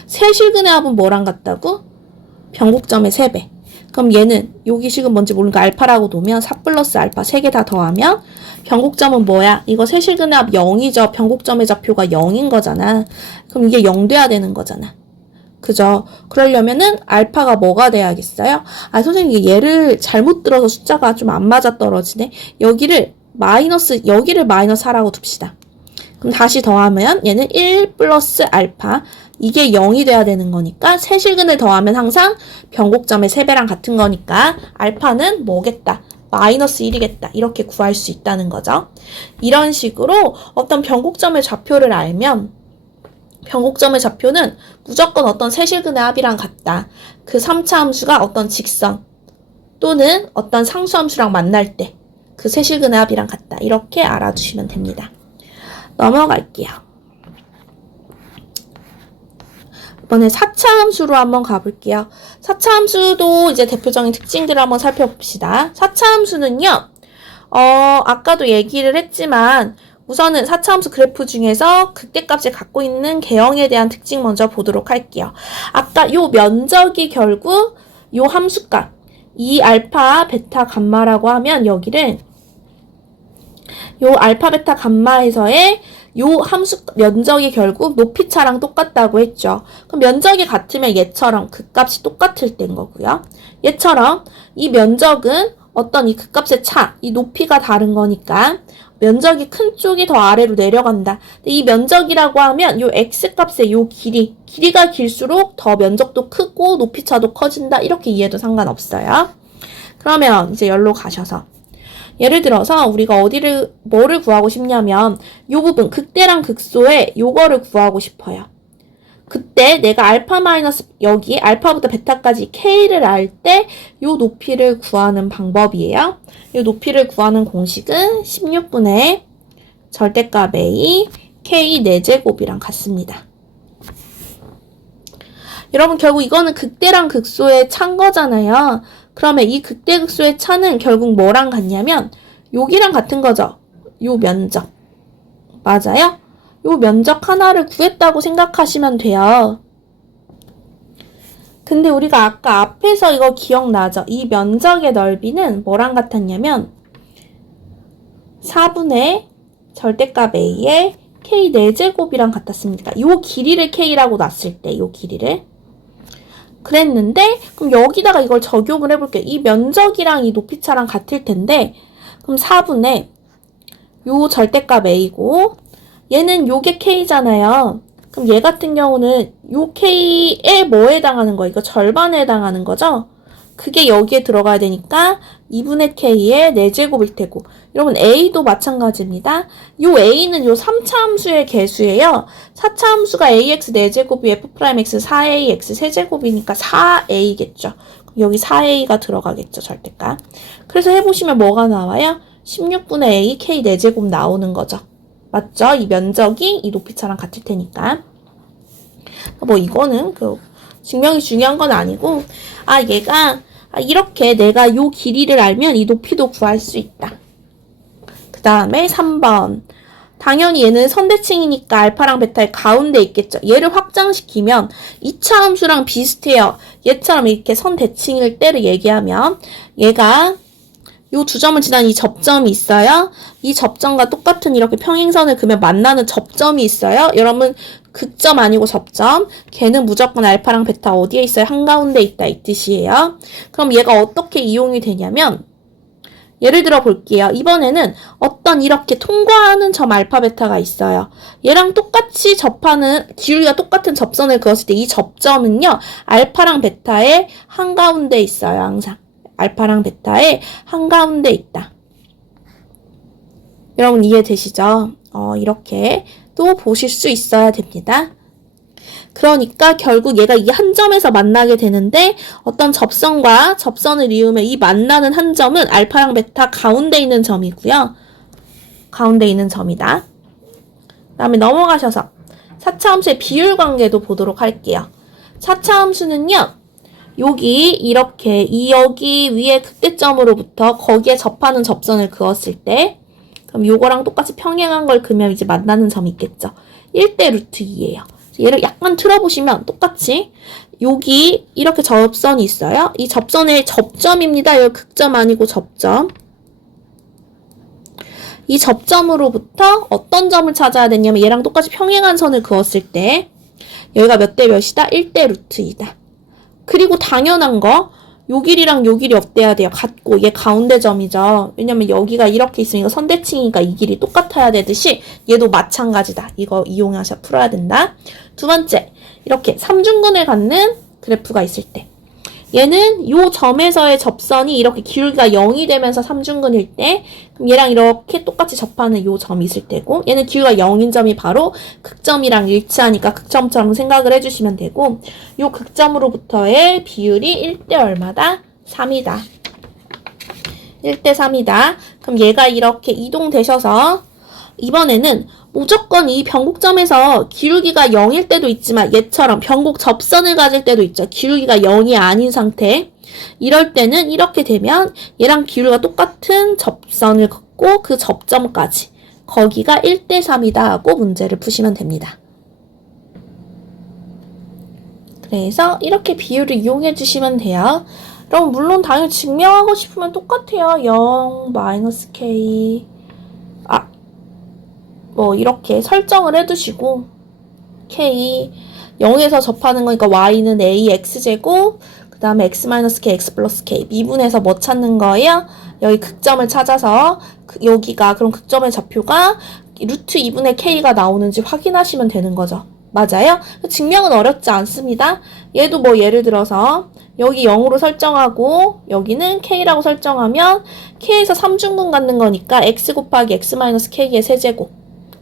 세실근의 합은 뭐랑 같다고? 변곡점의 3배. 그럼 얘는 여기 식은 뭔지 모르니까 알파라고 놓으면 4 플러스 알파 3개 다 더하면 변곡점은 뭐야? 이거 세실근의 합 0이죠. 변곡점의 좌표가 0인 거잖아. 그럼 이게 0 돼야 되는 거잖아. 그죠? 그러려면은 알파가 뭐가 돼야겠어요? 아 선생님 얘를 잘못 들어서 숫자가 좀 안 맞아 떨어지네. 여기를 마이너스 4라고 둡시다. 그럼 다시 더하면 얘는 1 플러스 알파 이게 0이 돼야 되는 거니까 세실근을 더하면 항상 변곡점의 3배랑 같은 거니까 알파는 뭐겠다? 마이너스 1이겠다. 이렇게 구할 수 있다는 거죠. 이런 식으로 어떤 변곡점의 좌표를 알면 변곡점의 좌표는 무조건 어떤 세실근의 합이랑 같다. 그 3차 함수가 어떤 직선 또는 어떤 상수함수랑 만날 때 그 세실근의 합이랑 같다. 이렇게 알아두시면 됩니다. 넘어갈게요. 이번에 4차 함수로 한번 가볼게요. 4차 함수도 이제 대표적인 특징들을 한번 살펴봅시다. 4차 함수는요, 아까도 얘기를 했지만, 우선은 4차 함수 그래프 중에서 극대값을 갖고 있는 개형에 대한 특징 먼저 보도록 할게요. 아까 요 면적이 결국 요 함수값, 이 알파, 베타, 감마라고 하면 여기를 요 알파, 베타, 감마에서의 요 함수 면적이 결국 높이차랑 똑같다고 했죠. 그럼 면적이 같으면 얘처럼 극값이 똑같을 때인 거고요. 얘처럼 이 면적은 어떤 이 극값의 차, 이 높이가 다른 거니까 면적이 큰 쪽이 더 아래로 내려간다. 근데 이 면적이라고 하면 요 x값의 요 길이가 길수록 더 면적도 크고 높이차도 커진다. 이렇게 이해도 상관없어요. 그러면 이제 열로 가셔서 예를 들어서 우리가 뭐를 구하고 싶냐면 요 부분 극대랑 극소에 요거를 구하고 싶어요. 그때 내가 알파 마이너스 여기 알파부터 베타까지 k를 알 때 요 높이를 구하는 방법이에요. 요 높이를 구하는 공식은 16분의 절대값 a k 4제곱이랑 같습니다. 여러분 결국 이거는 극대랑 극소의 차인 거잖아요. 그러면 이 극대 극소의 차는 결국 뭐랑 같냐면 여기랑 같은 거죠. 요 면적. 맞아요? 요 면적 하나를 구했다고 생각하시면 돼요. 근데 우리가 아까 앞에서 이거 기억나죠? 이 면적의 넓이는 뭐랑 같았냐면 4분의 절대값 a의 k 4제곱이랑 같았습니다. 요 길이를 k라고 놨을 때 요 길이를 그랬는데 그럼 여기다가 이걸 적용을 해볼게요. 이 면적이랑 이 높이차랑 같을 텐데 그럼 4분의 요 절대값 a고 얘는 요게 k잖아요. 그럼 얘 같은 경우는 요 k에 뭐에 해당하는 거예요? 이거 절반에 해당하는 거죠? 그게 여기에 들어가야 되니까 2분의 k의 4제곱일 테고 여러분 a도 마찬가지입니다. 요 a는 요 3차 함수의 개수예요. 4차 함수가 ax 4제곱이 f'x 4ax 세제곱이니까 4a겠죠. 여기 4a가 들어가겠죠. 절대값. 그래서 해보시면 뭐가 나와요? 16분의 a k 4제곱 나오는 거죠. 맞죠? 이 면적이 이 높이차랑 같을 테니까. 뭐 이거는 증명이 중요한 건 아니고 얘가 이렇게 내가 요 길이를 알면 이 높이도 구할 수 있다. 그 다음에 3번. 당연히 얘는 선대칭이니까 알파랑 베타의 가운데 있겠죠. 얘를 확장시키면 2차 함수랑 비슷해요. 얘처럼 이렇게 선대칭일 때를 얘기하면 얘가 요 두 점을 지난 이 접점이 있어요. 이 접점과 똑같은 이렇게 평행선을 그으면 만나는 접점이 있어요. 여러분 극점 아니고 접점. 걔는 무조건 알파랑 베타 어디에 있어요? 한가운데 있다 이 뜻이에요. 그럼 얘가 어떻게 이용이 되냐면 예를 들어 볼게요. 이번에는 어떤 이렇게 통과하는 점 알파 베타가 있어요. 얘랑 똑같이 접하는 기울기가 똑같은 접선을 그었을 때 이 접점은요. 알파랑 베타의 한가운데 있어요. 항상. 알파랑 베타의 한가운데 있다. 여러분 이해되시죠? 이렇게 또 보실 수 있어야 됩니다. 그러니까 결국 얘가 이 한 점에서 만나게 되는데 어떤 접선과 접선을 이으면 이 만나는 한 점은 알파랑 베타 가운데 있는 점이고요. 가운데 있는 점이다. 그 다음에 넘어가셔서 4차 함수의 비율 관계도 보도록 할게요. 4차 함수는요. 여기 이렇게 여기 위에 극대점으로부터 거기에 접하는 접선을 그었을 때 그럼 요거랑 똑같이 평행한 걸 그으면 이제 만나는 점이 있겠죠. 1대 루트 2예요. 얘를 약간 틀어보시면 똑같이 여기 이렇게 접선이 있어요. 이 접선의 접점입니다. 여기 극점 아니고 접점. 이 접점으로부터 어떤 점을 찾아야 되냐면 얘랑 똑같이 평행한 선을 그었을 때 여기가 몇 대 몇이다? 1대 루트 2다. 그리고 당연한 거 요 길이랑 요 길이 어때야 돼요? 같고 얘 가운데 점이죠. 왜냐면 여기가 이렇게 있으니까 선대칭이니까 이 길이 똑같아야 되듯이 얘도 마찬가지다. 이거 이용하셔 풀어야 된다. 두 번째, 이렇게 삼중근을 갖는 그래프가 있을 때 얘는 요 점에서의 접선이 이렇게 기울기가 0이 되면서 삼중근일 때 그럼 얘랑 이렇게 똑같이 접하는 요 점이 있을 때고 얘는 기울기가 0인 점이 바로 극점이랑 일치하니까 극점처럼 생각을 해주시면 되고 요 극점으로부터의 비율이 1대 얼마다? 3이다. 1대 3이다. 그럼 얘가 이렇게 이동되셔서 이번에는 무조건 이 변곡점에서 기울기가 0일 때도 있지만 얘처럼 변곡 접선을 가질 때도 있죠. 기울기가 0이 아닌 상태. 이럴 때는 이렇게 되면 얘랑 기울기가 똑같은 접선을 긋고 그 접점까지 거기가 1대 3이다 하고 문제를 푸시면 됩니다. 그래서 이렇게 비율을 이용해 주시면 돼요. 그럼 물론 당연히 증명하고 싶으면 똑같아요. 0, -k 뭐 이렇게 설정을 해두시고 k 0에서 접하는 거니까 y는 a x제곱 그 다음에 x-k x 플러스 k 미분해서 뭐 찾는 거예요? 여기 극점을 찾아서 여기가 그럼 극점의 좌표가 루트 2분의 k가 나오는지 확인하시면 되는 거죠. 맞아요? 증명은 어렵지 않습니다. 얘도 뭐 예를 들어서 여기 0으로 설정하고 여기는 k라고 설정하면 k에서 3중근 갖는 거니까 x 곱하기 x-k의 세제곱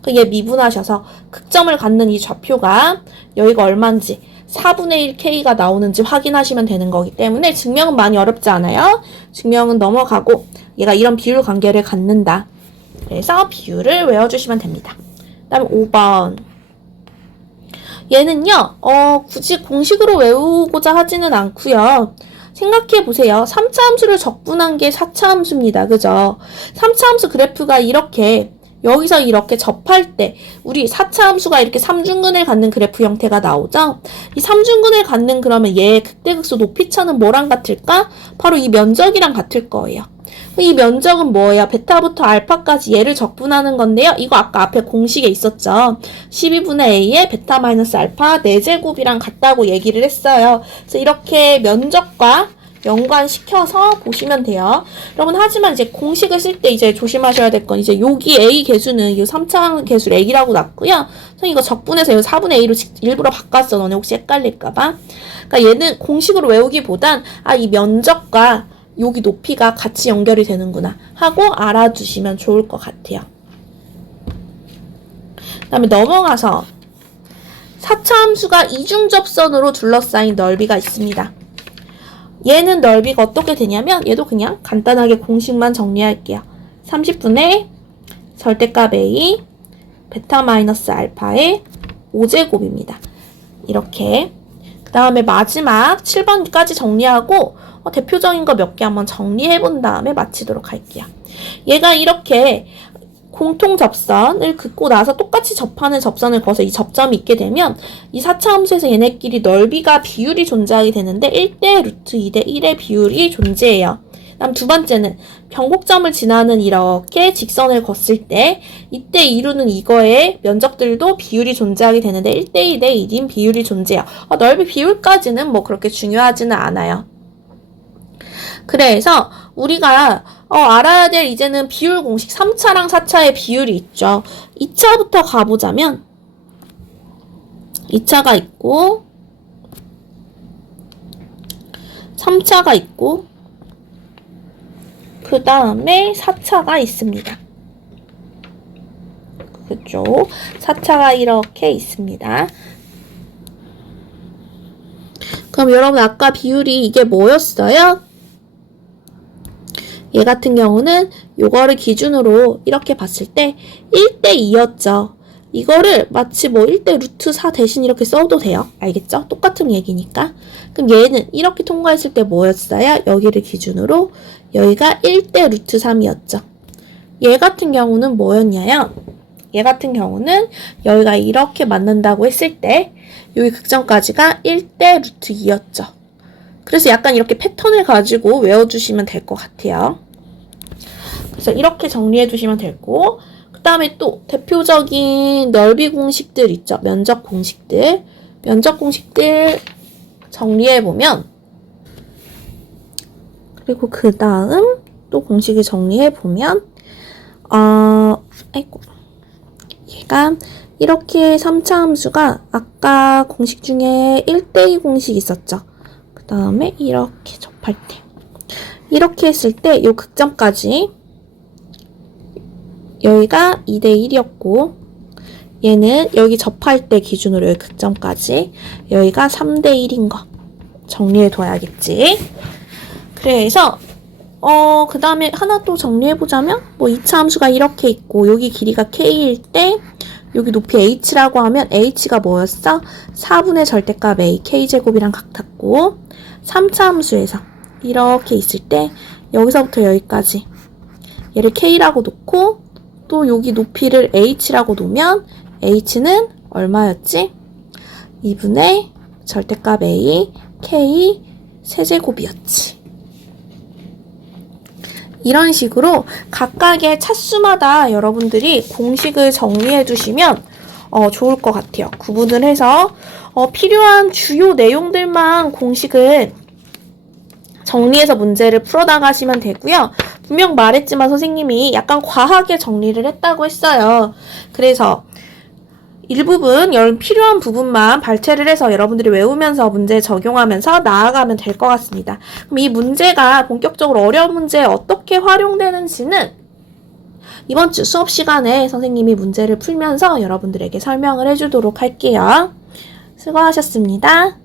얘 미분하셔서 극점을 갖는 이 좌표가 여기가 얼마인지 4분의 1 k가 나오는지 확인하시면 되는 거기 때문에 증명은 많이 어렵지 않아요. 증명은 넘어가고 얘가 이런 비율 관계를 갖는다. 그래서 비율을 외워주시면 됩니다. 그 다음에 5번 얘는요 굳이 공식으로 외우고자 하지는 않고요. 생각해보세요. 3차 함수를 적분한 게 4차 함수입니다. 그죠? 3차 함수 그래프가 이렇게 여기서 이렇게 접할 때 우리 4차 함수가 이렇게 삼중근을 갖는 그래프 형태가 나오죠? 이 삼중근을 갖는 그러면 얘의 극대극소 높이차는 뭐랑 같을까? 바로 이 면적이랑 같을 거예요. 이 면적은 뭐예요? 베타부터 알파까지 얘를 적분하는 건데요. 이거 아까 앞에 공식에 있었죠. 12분의 a에 베타 마이너스 알파 4제곱이랑 같다고 얘기를 했어요. 그래서 이렇게 면적과 연관시켜서 보시면 돼요. 여러분 하지만 이제 공식을 쓸 때 이제 조심하셔야 될 건 이제 여기 A 개수는 이 3차 개수 A라고 놨고요. 선생님 이거 적분해서 여기 4분의 A로 일부러 바꿨어. 너네 혹시 헷갈릴까봐. 그러니까 얘는 공식으로 외우기보단 이 면적과 여기 높이가 같이 연결이 되는구나 하고 알아두시면 좋을 것 같아요. 그 다음에 넘어가서 4차 함수가 이중접선으로 둘러싸인 넓이가 있습니다. 얘는 넓이가 어떻게 되냐면 얘도 그냥 간단하게 공식만 정리할게요. 30분의 절대값 A 베타 마이너스 알파의 5제곱입니다. 이렇게 그 다음에 마지막 7번까지 정리하고 대표적인 거 몇 개 한번 정리해 본 다음에 마치도록 할게요. 얘가 이렇게 공통 접선을 긋고 나서 똑같이 접하는 접선을 그어서 이 접점이 있게 되면 이 4차 함수에서 얘네끼리 넓이가 비율이 존재하게 되는데 1대 루트 2대 1의 비율이 존재해요. 다음 두 번째는 변곡점을 지나는 이렇게 직선을 걷을 때 이때 이루는 이거의 면적들도 비율이 존재하게 되는데 1대 2대 1인 비율이 존재해요. 넓이 비율까지는 뭐 그렇게 중요하지는 않아요. 그래서 우리가 알아야 될 이제는 비율 공식 3차랑 4차의 비율이 있죠. 2차부터 가보자면 2차가 있고 3차가 있고 그 다음에 4차가 있습니다. 그죠? 4차가 이렇게 있습니다. 그럼 여러분 아까 비율이 이게 뭐였어요? 얘 같은 경우는 요거를 기준으로 이렇게 봤을 때 1대 2였죠. 이거를 마치 뭐 1대 루트 4 대신 이렇게 써도 돼요. 알겠죠? 똑같은 얘기니까. 그럼 얘는 이렇게 통과했을 때 뭐였어요? 여기를 기준으로 여기가 1대 루트 3이었죠. 얘 같은 경우는 뭐였냐요? 얘 같은 경우는 여기가 이렇게 만난다고 했을 때 여기 극점까지가 1대 루트 2였죠. 그래서 약간 이렇게 패턴을 가지고 외워주시면 될 것 같아요. 그래서 이렇게 정리해 두시면 되고, 그 다음에 또 대표적인 넓이 공식들 있죠. 면적 공식들. 면적 공식들 정리해보면, 그리고 그 다음 또 공식을 정리해보면, 얘가 이렇게 3차 함수가 아까 공식 중에 1대2 공식 있었죠. 그 다음에 이렇게 접할 때. 이렇게 했을 때 요 극점까지 여기가 2대1이었고 얘는 여기 접할 때 기준으로 여기 극점까지 여기가 3대1인 거 정리해 둬야겠지. 그래서 그 다음에 하나 또 정리해보자면 뭐 2차 함수가 이렇게 있고 여기 길이가 k일 때 여기 높이 h라고 하면 h가 뭐였어? 4분의 절대값 a k제곱이랑 같았고 3차 함수에서 이렇게 있을 때 여기서부터 여기까지 얘를 k라고 놓고 또 여기 높이를 h라고 놓으면 h는 얼마였지? 2분의 절대값 a k 세제곱이었지. 이런 식으로 각각의 차수마다 여러분들이 공식을 정리해 두시면 좋을 것 같아요. 구분을 해서 필요한 주요 내용들만 공식을 정리해서 문제를 풀어나가시면 되고요. 분명 말했지만 선생님이 약간 과하게 정리를 했다고 했어요. 그래서 일부분 필요한 부분만 발췌를 해서 여러분들이 외우면서 문제 적용하면서 나아가면 될 것 같습니다. 그럼 이 문제가 본격적으로 어려운 문제에 어떻게 활용되는지는 이번 주 수업 시간에 선생님이 문제를 풀면서 여러분들에게 설명을 해주도록 할게요. 수고하셨습니다.